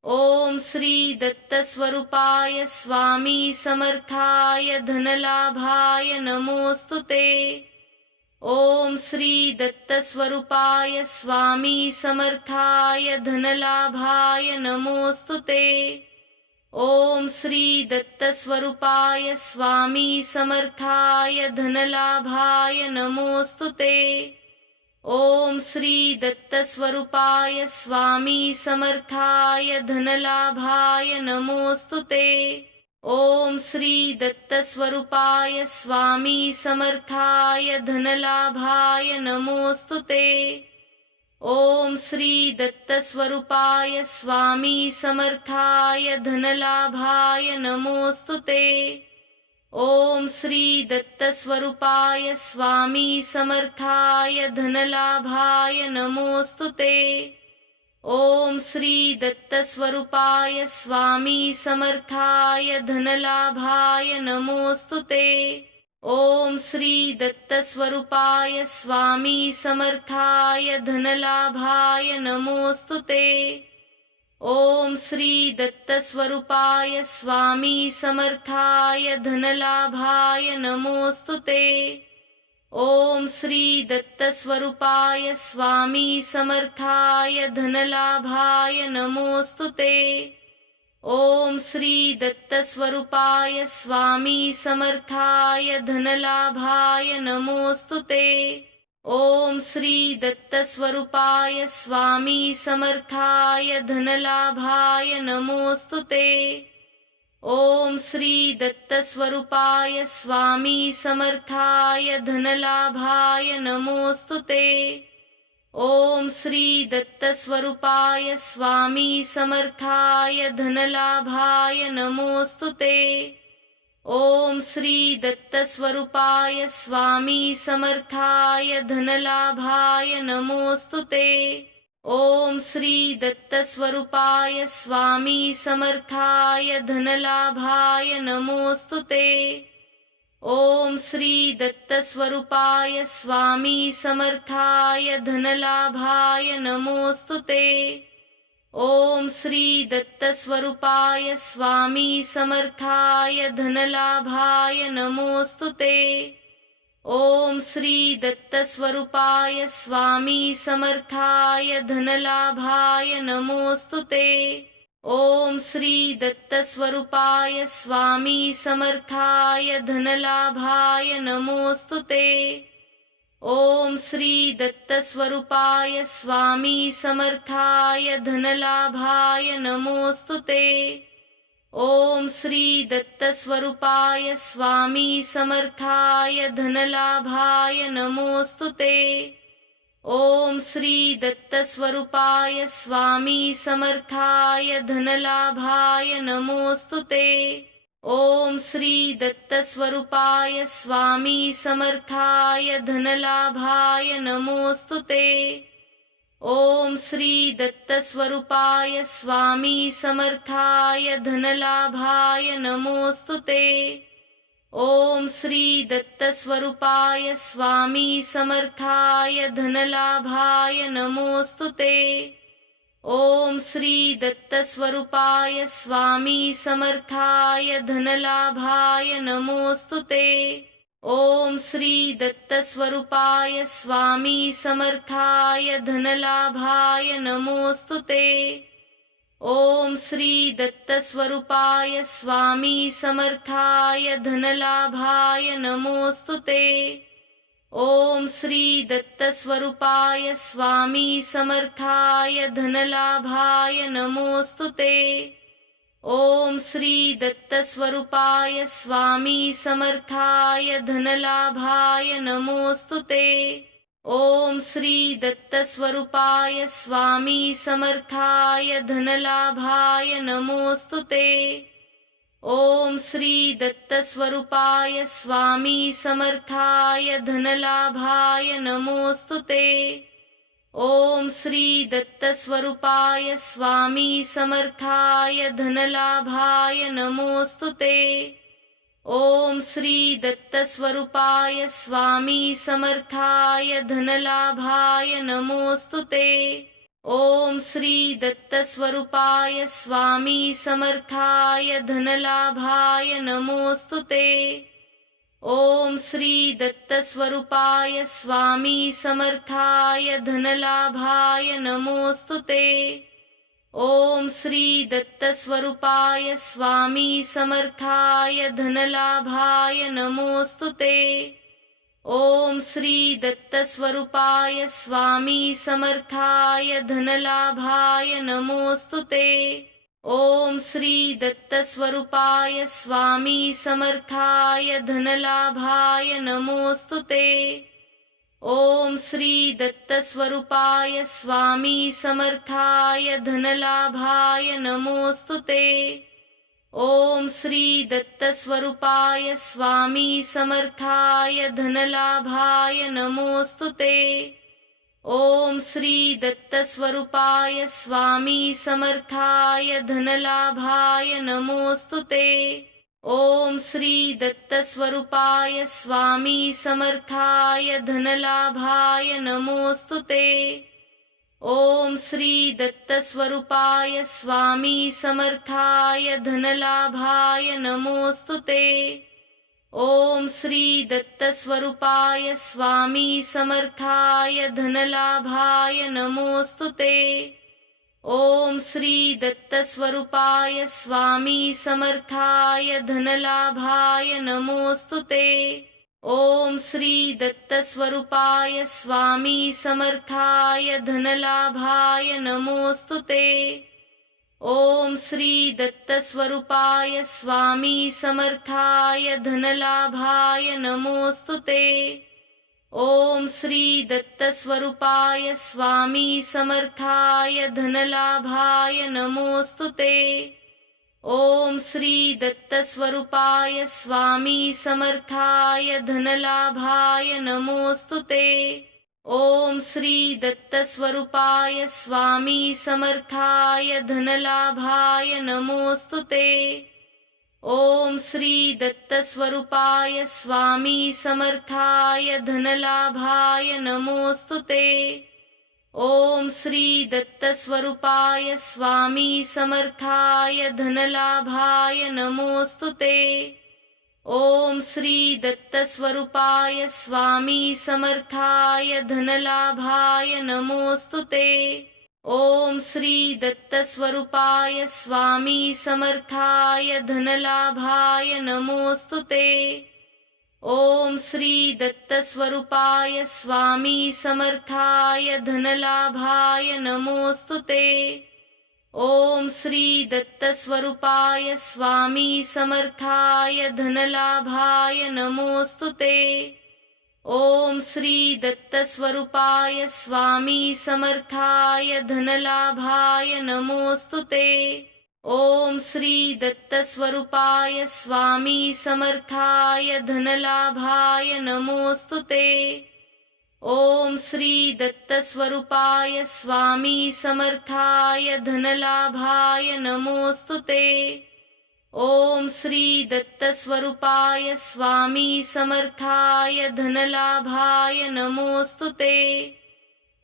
ओम श्री दत्तस्वरूपाय स्वामी समर्थाय धनलाभाय नमोस्तुते। ओम श्री दत्तस्वरूपाय स्वामी समर्थाय धनलाभाय नमोस्तुते। ओम श्री दत्तस्वरूपाय स्वामी समर्थाय धनलाभाय नमोस्तुते। ओम श्री दत्तस्वरूपाय स्वामी समर्थाय धनलाभाय नमोस्तुते। ओम श्री दत्तस्वरूपाय स्वामी समर्थाय धनलाभाय नमोस्तुते। ओम श्री दत्तस्वरूपाय स्वामी समर्थाय धनलाभाय नमोस्तुते। ओम श्री दत्तस्वरूपाय स्वामी समर्थाय धनलाभाय नमोस्तुते। ओम श्री दत्तस्वरूपाय स्वामी समर्थाय धनलाभाय नमोस्तुते। ओम श्री दत्तस्वरूपाय स्वामी समर्थाय धनलाभाय नमोस्तुते। ओम श्री दत्तस्वरूपाय स्वामी समर्थाय धनलाभाय नमोस्तुते। ओम श्री दत्तस्वरूपाय स्वामी समर्थाय धनलाभाय नमोस्तुते। ओम श्री दत्तस्वरूपाय स्वामी समर्थाय धनलाभाय नमोस्तुते। ओम श्री दत्तस्वरूपाय स्वामी समर्थाय धनलाभाय नमोस्तुते। ओम श्री दत्तस्वरूपाय स्वामी समर्थाय धनलाभाय नमोस्तुते। ओम श्री दत्तस्वरूपाय स्वामी समर्थाय धनलाभाय नमोस्तुते। ओम श्री दत्तस्वरूपाय स्वामी समर्थाय धनलाभाय नमोस्तुते। ओम श्री दत्तस्वरूपाय स्वामी समर्थाय धनलाभाय नमोस्तुते। ओम श्री दत्तस्वरूपाय स्वामी समर्थाय धनलाभाय नमोस्तुते। ओम श्री दत्तस्वरूपाय स्वामी समर्थाय धनलाभाय नमोस्तुते। ओम श्री दत्तस्वरूपाय स्वामी समर्थाय धनलाभाय नमोस्तुते। ओम श्री दत्तस्वरूपाय स्वामी समर्थाय धनलाभाय नमोस्तुते। ओम श्री दत्तस्वरूपाय स्वामी समर्थाय धनलाभाय नमोस्तुते। ओम श्री दत्तस्वरूपाय स्वामी समर्थाय धनलाभाय नमोस्तुते। ओम श्री दत्तस्वरूपाय स्वामी समर्थाय धनलाभाय नमोस्तुते। ओम श्री दत्तस्वरूपाय स्वामी समर्थाय धनलाभाय नमोस्तुते। ओम श्री दत्तस्वरूपाय स्वामी समर्थाय धनलाभाय नमोस्तुते। ओम श्री दत्तस्वरूपाय स्वामी समर्थाय धनलाभाय नमोस्तुते। ओम श्री दत्तस्वरूपाय स्वामी समर्थाय धनलाभाय नमोस्तुते। ओम श्री दत्तस्वरूपाय स्वामी समर्थाय धनलाभाय नमोस्तुते। ओम श्री दत्तस्वरूपाय स्वामी समर्थाय धनलाभाय नमोस्तुते। ओम श्री दत्तस्वरूपाय स्वामी समर्थाय धनलाभाय नमोस्तुते। ओम श्री दत्तस्वरूपाय स्वामी समर्थाय धनलाभाय नमोस्तुते। ओम श्री दत्तस्वरूपाय स्वामी समर्थाय धनलाभाय नमोस्तुते। ओम श्री दत्तस्वरूपाय स्वामी समर्थाय धनलाभाय नमोस्तुते। ओम श्री दत्तस्वरूपाय स्वामी समर्थाय धनलाभाय नमोस्तुते। ओम श्री दत्तस्वरूपाय स्वामी समर्थाय धनलाभाय नमोस्तुते। ओम श्री दत्तस्वरूपाय स्वामी समर्थाय धनलाभाय नमोस्तुते। ओम श्री दत्तस्वरूपाय स्वामी समर्थाय धनलाभाय नमोस्तुते। ओम श्री दत्तस्वरूपाय स्वामी समर्थाय धनलाभाय नमोस्तुते। ओम श्री दत्तस्वरूपाय स्वामी समर्थाय धनलाभाय नमोस्तुते। ओम श्री दत्तस्वरूपाय स्वामी समर्थाय धनलाभाय नमोस्तुते। ओम श्री दत्तस्वरूपाय स्वामी समर्थाय धनलाभाय नमोस्तुते। ओम श्री दत्तस्वरूपाय स्वामी समर्थाय धनलाभाय नमोस्तुते। ओम श्री दत्तस्वरूपाय स्वामी समर्थाय धनलाभाय नमोस्तुते। ओम श्री दत्तस्वरूपाय स्वामी समर्थाय धनलाभाय नमोस्तुते। ओम श्री दत्तस्वरूपाय स्वामी समर्थाय धनलाभाय नमोस्तुते। ओम श्री दत्तस्वरूपाय स्वामी समर्थाय धनलाभाय नमोस्तुते। ओम श्री दत्तस्वरूपाय स्वामी समर्थाय धनलाभाय नमोस्तुते। ओम श्री दत्तस्वरूपाय स्वामी समर्थाय धनलाभाय नमोस्तुते। ओम श्री दत्तस्वरूपाय स्वामी समर्थाय धनलाभाय नमोस्तुते। ओम श्री दत्तस्वरूपाय स्वामी समर्थाय धनलाभाय नमोस्तुते। ओम श्री दत्तस्वरूपाय स्वामी समर्थाय धनलाभाय नमोस्तुते। ओम श्री दत्तस्वरूपाय स्वामी समर्थाय धनलाभाय नमोस्तुते। ओम श्री दत्तस्वरूपाय स्वामी समर्थाय धनलाभाय नमोस्तुते। ओम श्री दत्तस्वरूपाय स्वामी समर्थाय धनलाभाय नमोस्तुते। ओम श्री दत्तस्वरूपाय स्वामी समर्थाय धनलाभाय नमोस्तुते। ओम श्री दत्तस्वरूपाय स्वामी समर्थाय धनलाभाय नमोस्तुते। ओम श्री दत्तस्वरूपाय स्वामी समर्थाय धनलाभाय नमोस्तुते। ओम श्री दत्तस्वरूपाय स्वामी समर्थाय धनलाभाय नमोस्तुते। ओम श्री दत्तस्वरूपाय स्वामी समर्थाय धनलाभाय नमोस्तुते। ओम श्री दत्तस्वरूपाय स्वामी समर्थाय धनलाभाय नमोस्तुते। ओम श्री दत्तस्वरूपाय स्वामी समर्थाय धनलाभाय नमोस्तुते। ओम श्री दत्तस्वरूपाय स्वामी समर्थाय धनलाभाय नमोस्तुते।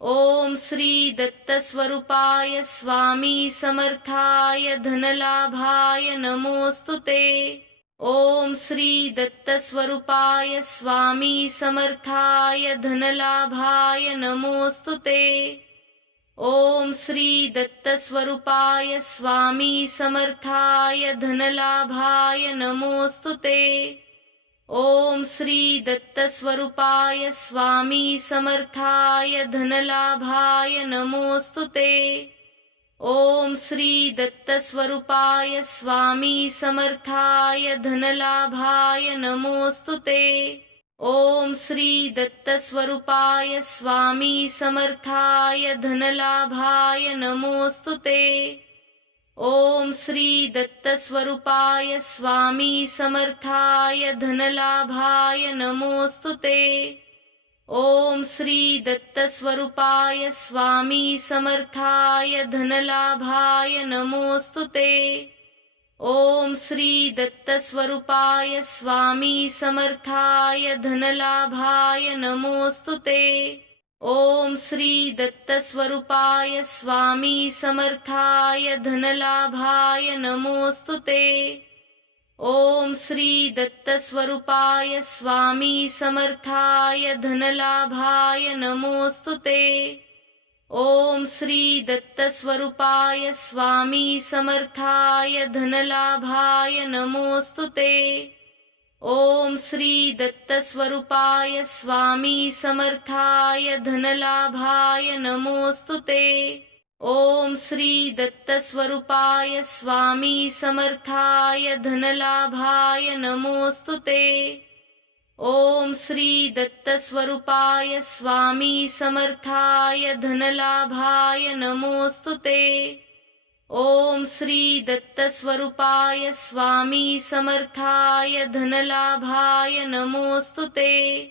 ओम श्री दत्तस्वरूपाय स्वामी समर्थाय धनलाभाय नमोस्तुते। ओम श्री दत्तस्वरूपाय स्वामी समर्थाय धनलाभाय नमोस्तुते। ओम श्री दत्तस्वरूपाय स्वामी समर्थाय धनलाभाय नमोस्तुते। ओम श्री दत्तस्वरूपाय स्वामी समर्थाय धनलाभाय नमोस्तुते। ओम श्री दत्तस्वरूपाय स्वामी समर्थाय धनलाभाय नमोस्तुते। ओम श्री दत्तस्वरूपाय स्वामी समर्थाय धनलाभाय नमोस्तुते। ओम श्री दत्तस्वरूपाय स्वामी समर्थाय धनलाभाय नमोस्तुते। ओम श्री दत्तस्वरूपाय स्वामी समर्थाय धनलाभाय नमोस्तुते। ओम श्री दत्तस्वरूपाय स्वामी समर्थाय धनलाभाय नमोस्तुते। ओम श्री दत्तस्वरूपाय स्वामी समर्थाय धनलाभाय नमोस्तुते। ओम श्री दत्तस्वरूपाय स्वामी समर्थाय धनलाभाय नमोस्तुते। ओम श्री दत्तस्वरूपाय स्वामी समर्थाय धनलाभाय नमोस्तुते। ओम श्री दत्तस्वरूपाय स्वामी समर्थाय धनलाभाय नमोस्तुते। ओम श्री दत्तस्वरूपाय स्वामी समर्थाय धनलाभाय नमोस्तुते। ओम श्री दत्तस्वरूपाय स्वामी समर्थाय धनलाभाय नमोस्तुते। ओम श्री दत्तस्वरूपाय स्वामी समर्थाय धनलाभाय नमोस्तुते।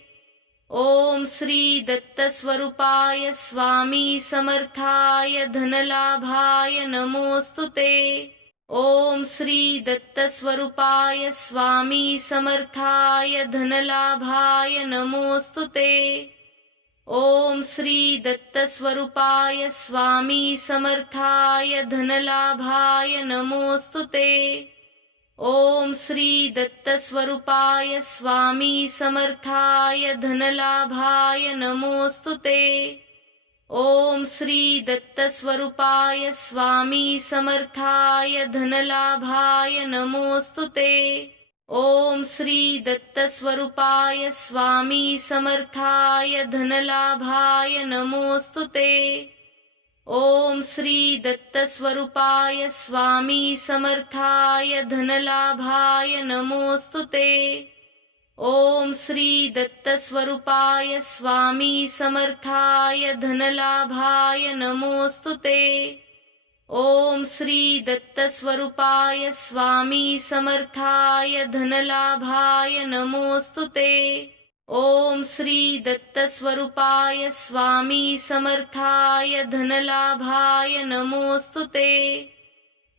ओम श्री दत्तस्वरूपाय स्वामी समर्थाय धनलाभाय नमोस्तुते। ओम श्री दत्तस्वरूपाय स्वामी समर्थाय धनलाभाय नमोस्तुते। ओम श्री दत्तस्वरूपाय स्वामी समर्थाय धनलाभाय नमोस्तुते। ओम श्री दत्तस्वरूपाय स्वामी समर्थाय धनलाभाय नमोस्तुते। ओम श्री दत्तस्वरूपाय स्वामी समर्थाय धनलाभाय नमोस्तुते। ओम श्री दत्तस्वरूपाय स्वामी समर्थाय धनलाभाय नमोस्तुते। ओम श्री दत्तस्वरूपाय स्वामी समर्थाय धनलाभाय नमोस्तुते। ओम श्री दत्तस्वरूपाय स्वामी समर्थाय धनलाभाय नमोस्तुते। ओम श्री दत्तस्वरूपाय स्वामी समर्थाय धनलाभाय नमोस्तुते। ओम श्री दत्तस्वरूपाय स्वामी समर्थाय धनलाभाय नमोस्तुते।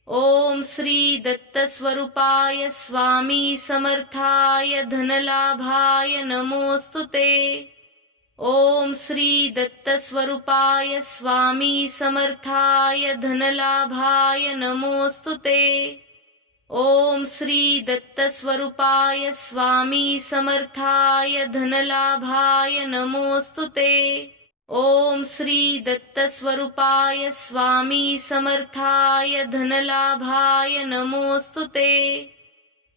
ओम श्री दत्तस्वरूपाय स्वामी समर्थाय धनलाभाय नमोस्तुते। ओम श्री दत्तस्वरूपाय स्वामी समर्थाय धनलाभाय नमोस्तुते। ओम श्री दत्तस्वरूपाय स्वामी समर्थाय धनलाभाय नमोस्तुते। ओम श्री दत्तस्वरूपाय स्वामी समर्थाय धनलाभाय नमोस्तुते।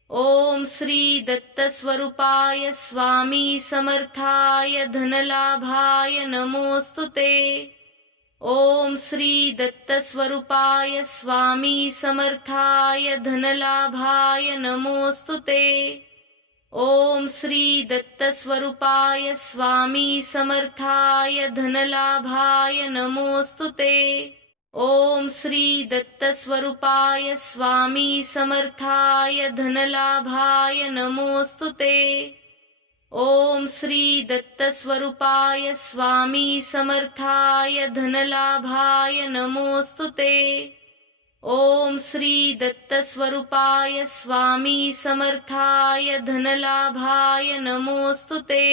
ओम श्री दत्तस्वरूपाय स्वामी समर्थाय धनलाभाय नमोस्तुते। ओम श्री दत्तस्वरूपाय स्वामी समर्थाय धनलाभाय नमोस्तुते। ओम श्री दत्तस्वरूपाय स्वामी समर्थाय धनलाभाय नमोस्तुते। ओम श्री दत्तस्वरूपाय स्वामी समर्थाय धनलाभाय नमोस्तुते। ओम श्री दत्तस्वरूपाय स्वामी समर्थाय धनलाभाय नमोस्तुते। ओम श्री दत्तस्वरूपाय स्वामी समर्थाय धनलाभाय नमोस्तुते।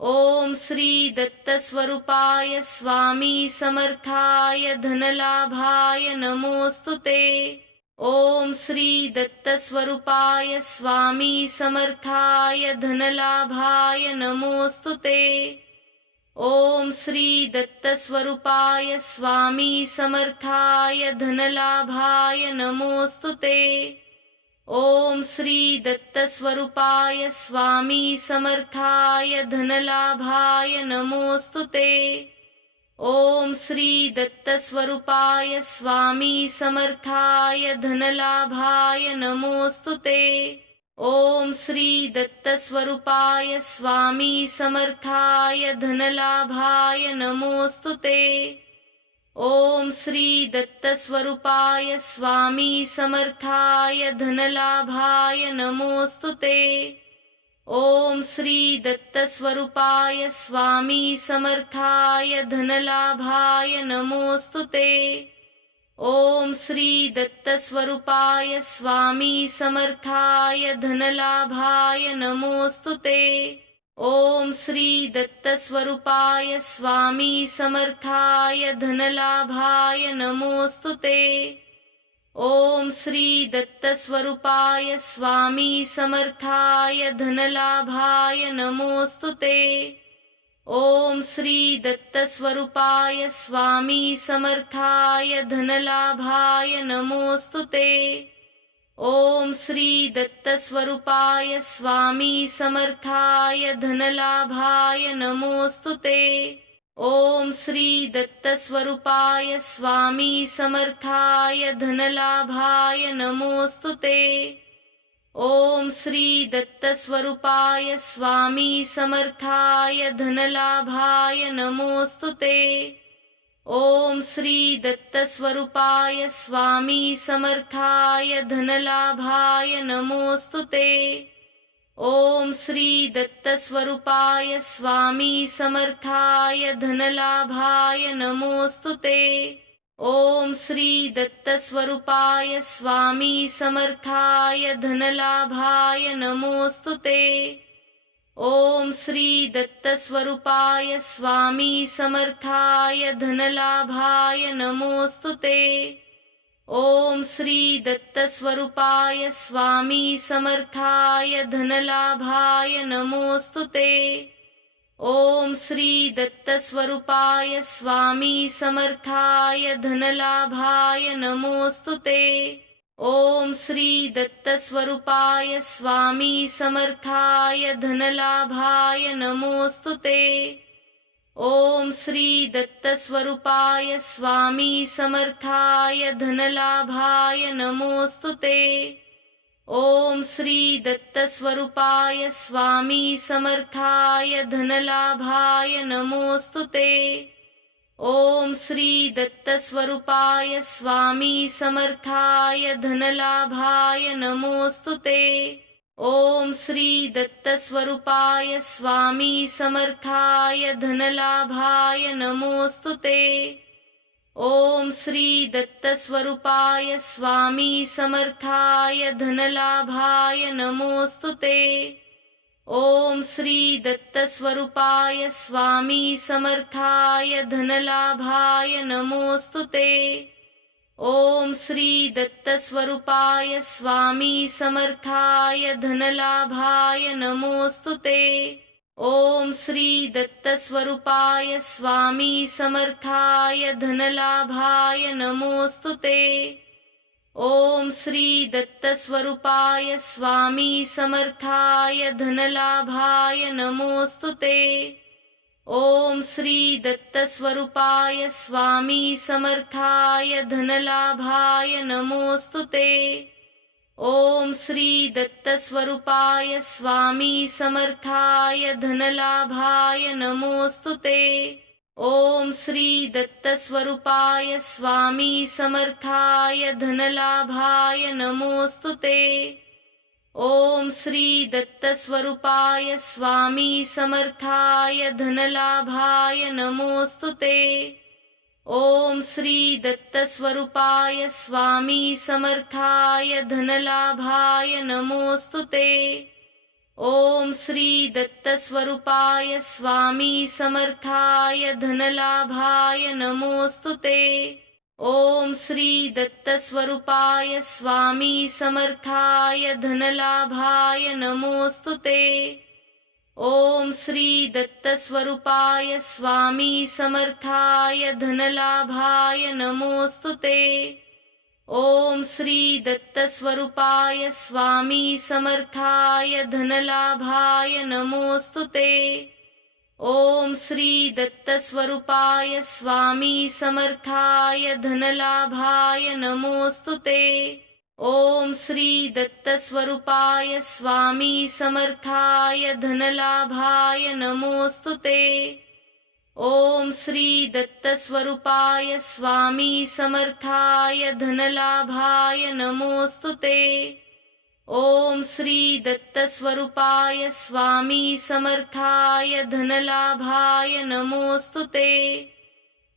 ओम श्री दत्तस्वरूपाय स्वामी समर्थाय धनलाभाय नमोस्तुते। ओम श्री दत्तस्वरूपाय स्वामी समर्थाय धनलाभाय नमोस्तुते। ओम श्री दत्तस्वरूपाय स्वामी समर्थाय धनलाभाय नमोस्तुते। ओम श्री दत्तस्वरूपाय स्वामी समर्थाय धनलाभाय नमोस्तुते। ओम श्री दत्तस्वरूपाय स्वामी समर्थाय धनलाभाय नमोस्तुते। ओम श्री दत्तस्वरूपाय स्वामी समर्थाय धनलाभाय नमोस्तुते। ओम श्री दत्तस्वरूपाय स्वामी समर्थाय धनलाभाय नमोस्तुते। ओम श्री दत्तस्वरूपाय स्वामी समर्थाय धनलाभाय नमोस्तुते। ओम श्री दत्तस्वरूपाय स्वामी समर्थाय धनलाभाय नमोस्तुते। ओम श्री दत्तस्वरूपाय स्वामी समर्थाय धनलाभाय नमोस्तुते। ओम श्री दत्तस्वरूपाय स्वामी समर्थाय धनलाभाय नमोस्तुते। ओम श्री दत्तस्वरूपाय स्वामी समर्थाय धनलाभाय नमोस्तुते। ओम श्री दत्तस्वरूपाय स्वामी समर्थाय धनलाभाय नमोस्तुते। ओम श्री दत्तस्वरूपाय स्वामी समर्थाय धनलाभाय नमोस्तुते। ओम श्री दत्तस्वरूपाय स्वामी समर्थाय धनलाभाय नमोस्तुते। ओम श्री दत्तस्वरूपाय स्वामी समर्थाय धनलाभाय नमोस्तुते। ओम श्री दत्तस्वरूपाय स्वामी समर्थाय धनलाभाय नमोस्तुते। ओम श्री दत्तस्वरूपाय स्वामी समर्थाय धनलाभाय नमोस्तुते। ओम श्री दत्तस्वरूपाय स्वामी समर्थाय धनलाभाय नमोस्तुते। ओम श्री दत्तस्वरूपाय स्वामी समर्थाय धनलाभाय नमोस्तुते। ओम श्री दत्तस्वरूपाय स्वामी समर्थाय धनलाभाय नमोस्तुते। ओम श्री दत्तस्वरूपाय स्वामी समर्थाय धनलाभाय नमोस्तुते। ओम श्री दत्तस्वरूपाय स्वामी समर्थाय धनलाभाय नमोस्तुते। ओम श्री दत्तस्वरूपाय स्वामी समर्थाय धनलाभाय नमोस्तुते। ओम श्री दत्तस्वरूपाय स्वामी समर्थाय धनलाभाय नमोस्तुते। ओम श्री दत्तस्वरूपाय स्वामी समर्थाय धनलाभाय नमोस्तुते। ओम श्री दत्तस्वरूपाय स्वामी समर्थाय धनलाभाय नमोस्तुते। ओम श्री दत्तस्वरूपाय स्वामी समर्थाय धनलाभाय नमोस्तुते। ओम श्री दत्तस्वरूपाय स्वामी समर्थाय धनलाभाय नमोस्तुते। ओम श्री दत्तस्वरूपाय स्वामी समर्थाय धनलाभाय नमोस्तुते। ओम श्री दत्तस्वरूपाय स्वामी समर्थाय धनलाभाय नमोस्तुते। ओम श्री दत्तस्वरूपाय स्वामी समर्थाय धनलाभाय नमोस्तुते। ओम श्री दत्तस्वरूपाय स्वामी समर्थाय धनलाभाय नमोस्तुते। ओम श्री दत्तस्वरूपाय स्वामी समर्थाय धनलाभाय नमोस्तुते। ओम श्री दत्तस्वरूपाय स्वामी समर्थाय धनलाभाय नमोस्तुते। ओम श्री दत्तस्वरूपाय स्वामी समर्थाय धनलाभाय नमोस्तुते। ओम श्री दत्तस्वरूपाय स्वामी समर्थाय धनलाभाय नमोस्तुते। ओम श्री दत्तस्वरूपाय स्वामी समर्थाय धनलाभाय नमोस्तुते। ओम श्री दत्तस्वरूपाय स्वामी समर्थाय धनलाभाय नमोस्तुते। ओम श्री दत्तस्वरूपाय स्वामी समर्थाय धनलाभाय नमोस्तुते। ओम श्री दत्तस्वरूपाय स्वामी समर्थाय धनलाभाय नमोस्तुते। ओम श्री दत्तस्वरूपाय स्वामी समर्थाय धनलाभाय नमोस्तुते। ओम श्री दत्तस्वरूपाय स्वामी समर्थाय धनलाभाय नमोस्तुते। ओम श्री दत्तस्वरूपाय स्वामी समर्थाय धनलाभाय नमोस्तुते।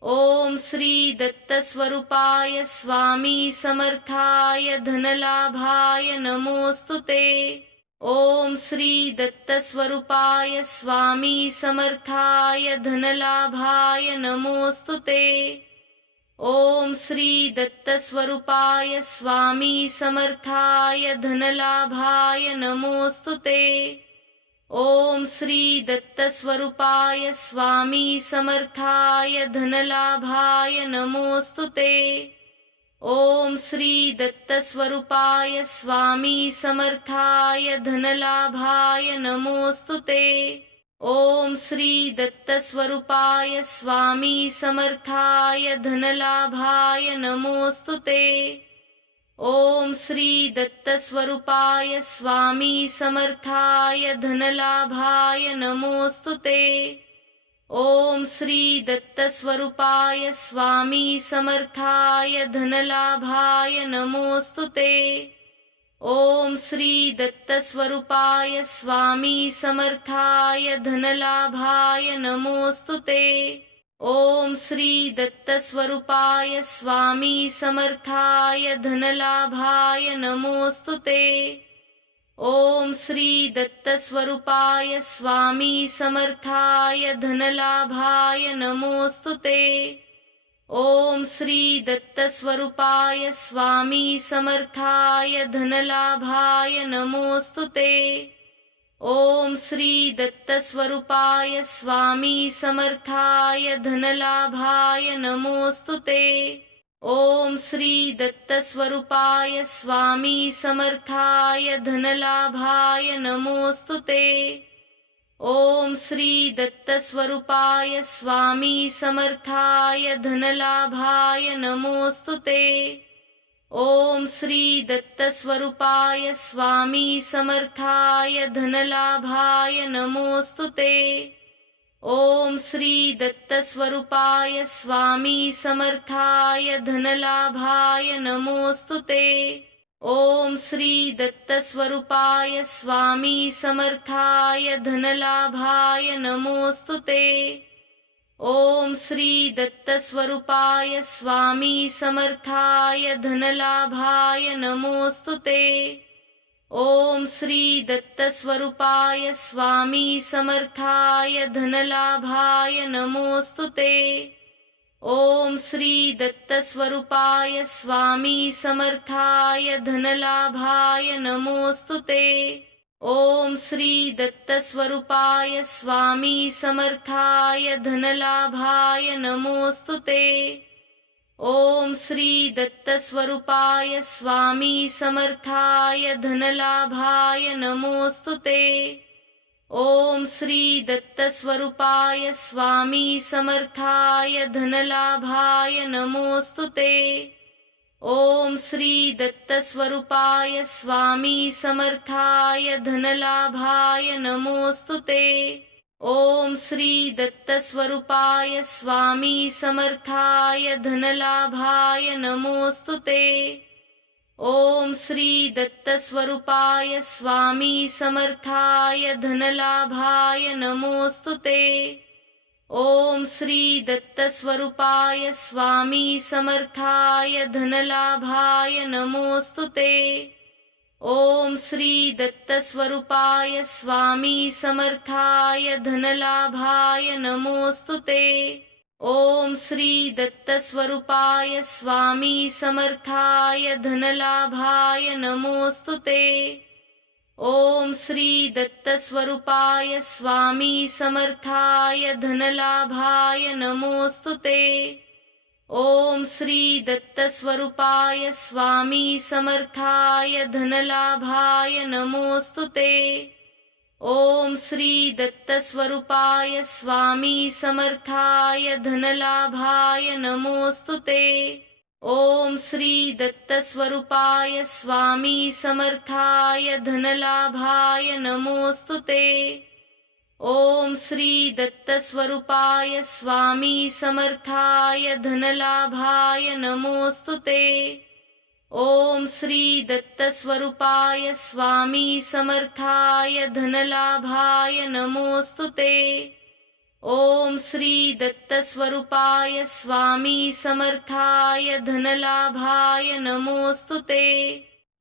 ओम श्री दत्तस्वरूपाय स्वामी समर्थाय धनलाभाय नमोस्तुते। ओम श्री दत्तस्वरूपाय स्वामी समर्थाय धनलाभाय नमोस्तुते। ओम श्री दत्तस्वरूपाय स्वामी समर्थाय धनलाभाय नमोस्तुते। ओम श्री दत्तस्वरूपाय स्वामी समर्थाय धनलाभाय नमोस्तुते। ओम श्री दत्तस्वरूपाय स्वामी समर्थाय धनलाभाय नमोस्तुते। ओम श्री दत्तस्वरूपाय स्वामी समर्थाय धनलाभाय नमोस्तुते। ओम श्री दत्तस्वरूपाय स्वामी समर्थाय धनलाभाय नमोस्तुते। ओम श्री दत्तस्वरूपाय स्वामी समर्थाय धनलाभाय नमोस्तुते। ओम श्री दत्तस्वरूपाय स्वामी समर्थाय धनलाभाय नमोस्तुते। ओम श्री दत्तस्वरूपाय स्वामी समर्थाय धनलाभाय नमोस्तुते। ओम श्री दत्तस्वरूपाय स्वामी समर्थाय धनलाभाय नमोस्तुते। ओम श्री दत्तस्वरूपाय स्वामी समर्थाय धनलाभाय नमोस्तुते। ओम श्री दत्तस्वरूपाय स्वामी समर्थाय धनलाभाय नमोस्तुते। ओम श्री दत्तस्वरूपाय स्वामी समर्थाय धनलाभाय नमोस्तुते। ओम श्री दत्तस्वरूपाय स्वामी समर्थाय धनलाभाय नमोस्तुते। ओम श्री दत्तस्वरूपाय स्वामी समर्थाय धनलाभाय नमोस्तुते। ओम श्री दत्तस्वरूपाय स्वामी समर्थाय धनलाभाय नमोस्तुते। ओम श्री दत्तस्वरूपाय स्वामी समर्थाय धनलाभाय नमोस्तुते। ओम श्री दत्तस्वरूपाय स्वामी समर्थाय धनलाभाय नमोस्तुते। ओम श्री दत्तस्वरूपाय स्वामी समर्थाय धनलाभाय नमोस्तुते। ओम श्री दत्तस्वरूपाय स्वामी समर्थाय धनलाभाय नमोस्तुते। ओम श्री दत्तस्वरूपाय स्वामी समर्थाय धनलाभाय नमोस्तुते। ओम श्री दत्तस्वरूपाय स्वामी समर्थाय धनलाभाय नमोस्तुते। ओम श्री दत्तस्वरूपाय स्वामी समर्थाय धनलाभाय नमोस्तुते। ओम श्री दत्तस्वरूपाय स्वामी समर्थाय धनलाभाय नमोस्तुते। ओम श्री दत्तस्वरूपाय स्वामी समर्थाय धनलाभाय नमोस्तुते। ओम श्री दत्तस्वरूपाय स्वामी समर्थाय धनलाभाय नमोस्तुते। ओम श्री दत्तस्वरूपाय स्वामी समर्थाय धनलाभाय नमोस्तुते। ओम श्री दत्तस्वरूपाय स्वामी समर्थाय धनलाभाय नमोस्तुते। ओम श्री दत्तस्वरूपाय स्वामी समर्थाय धनलाभाय नमोस्तुते। ओम श्री दत्तस्वरूपाय स्वामी समर्थाय धनलाभाय नमोस्तुते। ओम श्री दत्तस्वरूपाय स्वामी समर्थाय धनलाभाय नमोस्तुते। ओम श्री दत्तस्वरूपाय स्वामी समर्थाय धनलाभाय नमोस्तुते। ओम श्री दत्तस्वरूपाय स्वामी समर्थाय धनलाभाय नमोस्तुते। ओम श्री दत्तस्वरूपाय स्वामी समर्थाय धनलाभाय नमोस्तुते। ओम श्री दत्तस्वरूपाय स्वामी समर्थाय धनलाभाय नमोस्तुते। ओम श्री दत्तस्वरूपाय स्वामी समर्थाय धनलाभाय नमोस्तुते।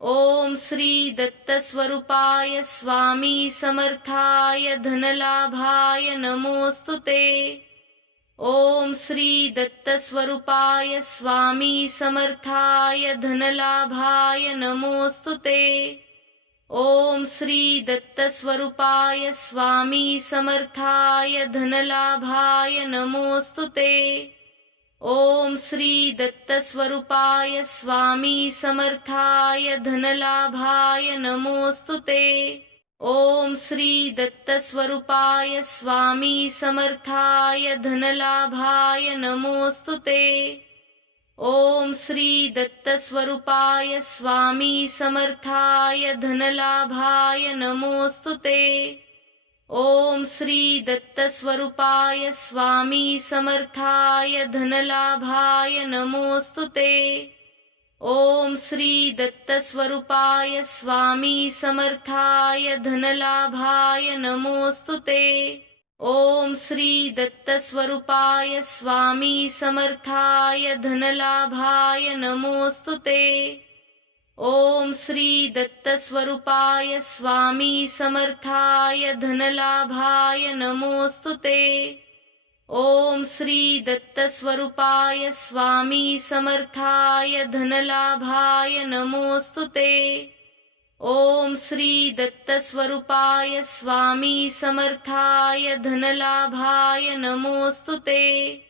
ओम श्री दत्तस्वरूपाय स्वामी समर्थाय धनलाभाय नमोस्तुते। ओम श्री दत्तस्वरूपाय स्वामी समर्थाय धनलाभाय नमोस्तुते। ओम श्री दत्तस्वरूपाय स्वामी समर्थाय धनलाभाय नमोस्तुते। ओम श्री दत्तस्वरूपाय स्वामी समर्थाय धनलाभाय नमोस्तुते। ओम श्री दत्तस्वरूपाय स्वामी समर्थाय धनलाभाय नमोस्तुते। ओम श्री दत्तस्वरूपाय स्वामी समर्थाय धनलाभाय नमोस्तुते। ओम श्री दत्तस्वरूपाय स्वामी समर्थाय धनलाभाय नमोस्तुते। ओम श्री दत्तस्वरूपाय स्वामी समर्थाय धनलाभाय नमोस्तुते। ओम श्री दत्तस्वरूपाय स्वामी समर्थाय धनलाभाय नमोस्तुते। ओम श्री दत्तस्वरूपाय स्वामी समर्थाय धनलाभाय नमोस्तुते। ओम श्री दत्तस्वरूपाय स्वामी समर्थाय धनलाभाय नमोस्तुते। ओम श्री दत्तस्वरूपाय स्वामी समर्थाय धनलाभाय नमोस्तुते।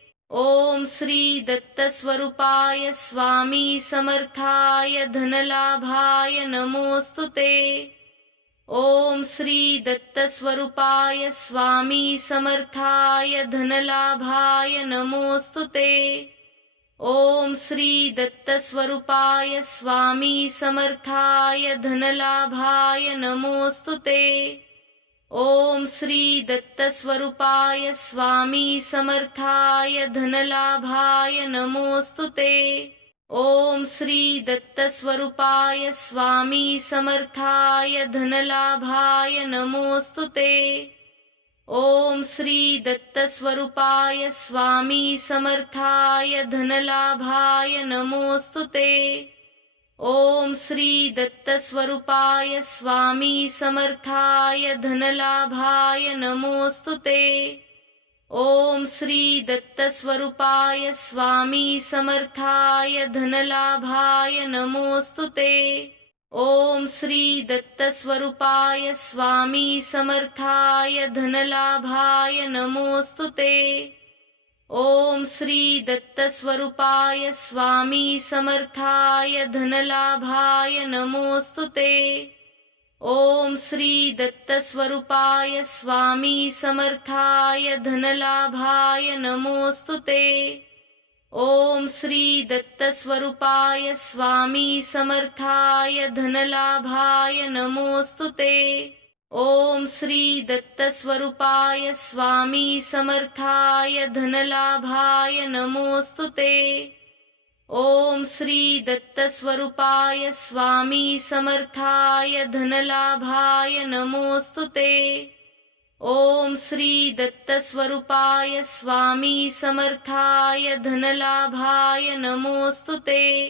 ओम श्री दत्तस्वरूपाय स्वामी समर्थाय धनलाभाय नमोस्तुते। ओम श्री दत्तस्वरूपाय स्वामी समर्थाय धनलाभाय नमोस्तुते। ओम श्री दत्तस्वरूपाय स्वामी समर्थाय धनलाभाय नमोस्तुते। ओम श्री दत्तस्वरूपाय स्वामी समर्थाय धनलाभाय नमोस्तुते। ओम श्री दत्तस्वरूपाय स्वामी समर्थाय धनलाभाय नमोस्तुते। ओम श्री दत्तस्वरूपाय स्वामी समर्थाय धनलाभाय नमोस्तुते। ओम श्री दत्तस्वरूपाय स्वामी समर्थाय धनलाभाय नमोस्तुते। ओम श्री दत्तस्वरूपाय स्वामी समर्थाय धनलाभाय नमोस्तुते। ओम श्री दत्तस्वरूपाय स्वामी समर्थाय धनलाभाय नमोस्तुते। ओम श्री दत्तस्वरूपाय स्वामी समर्थाय धनलाभाय नमोस्तुते। ओम श्री दत्तस्वरूपाय स्वामी समर्थाय धनलाभाय नमोस्तुते। ओम श्री दत्तस्वरूपाय स्वामी समर्थाय धनलाभाय नमोस्तुते। ओम श्री दत्तस्वरूपाय स्वामी समर्थाय धनलाभाय नमोस्तुते। ओम श्री दत्तस्वरूपाय स्वामी समर्थाय धनलाभाय नमोस्तुते। ओम श्री दत्तस्वरूपाय स्वामी समर्थाय धनलाभाय नमोस्तुते.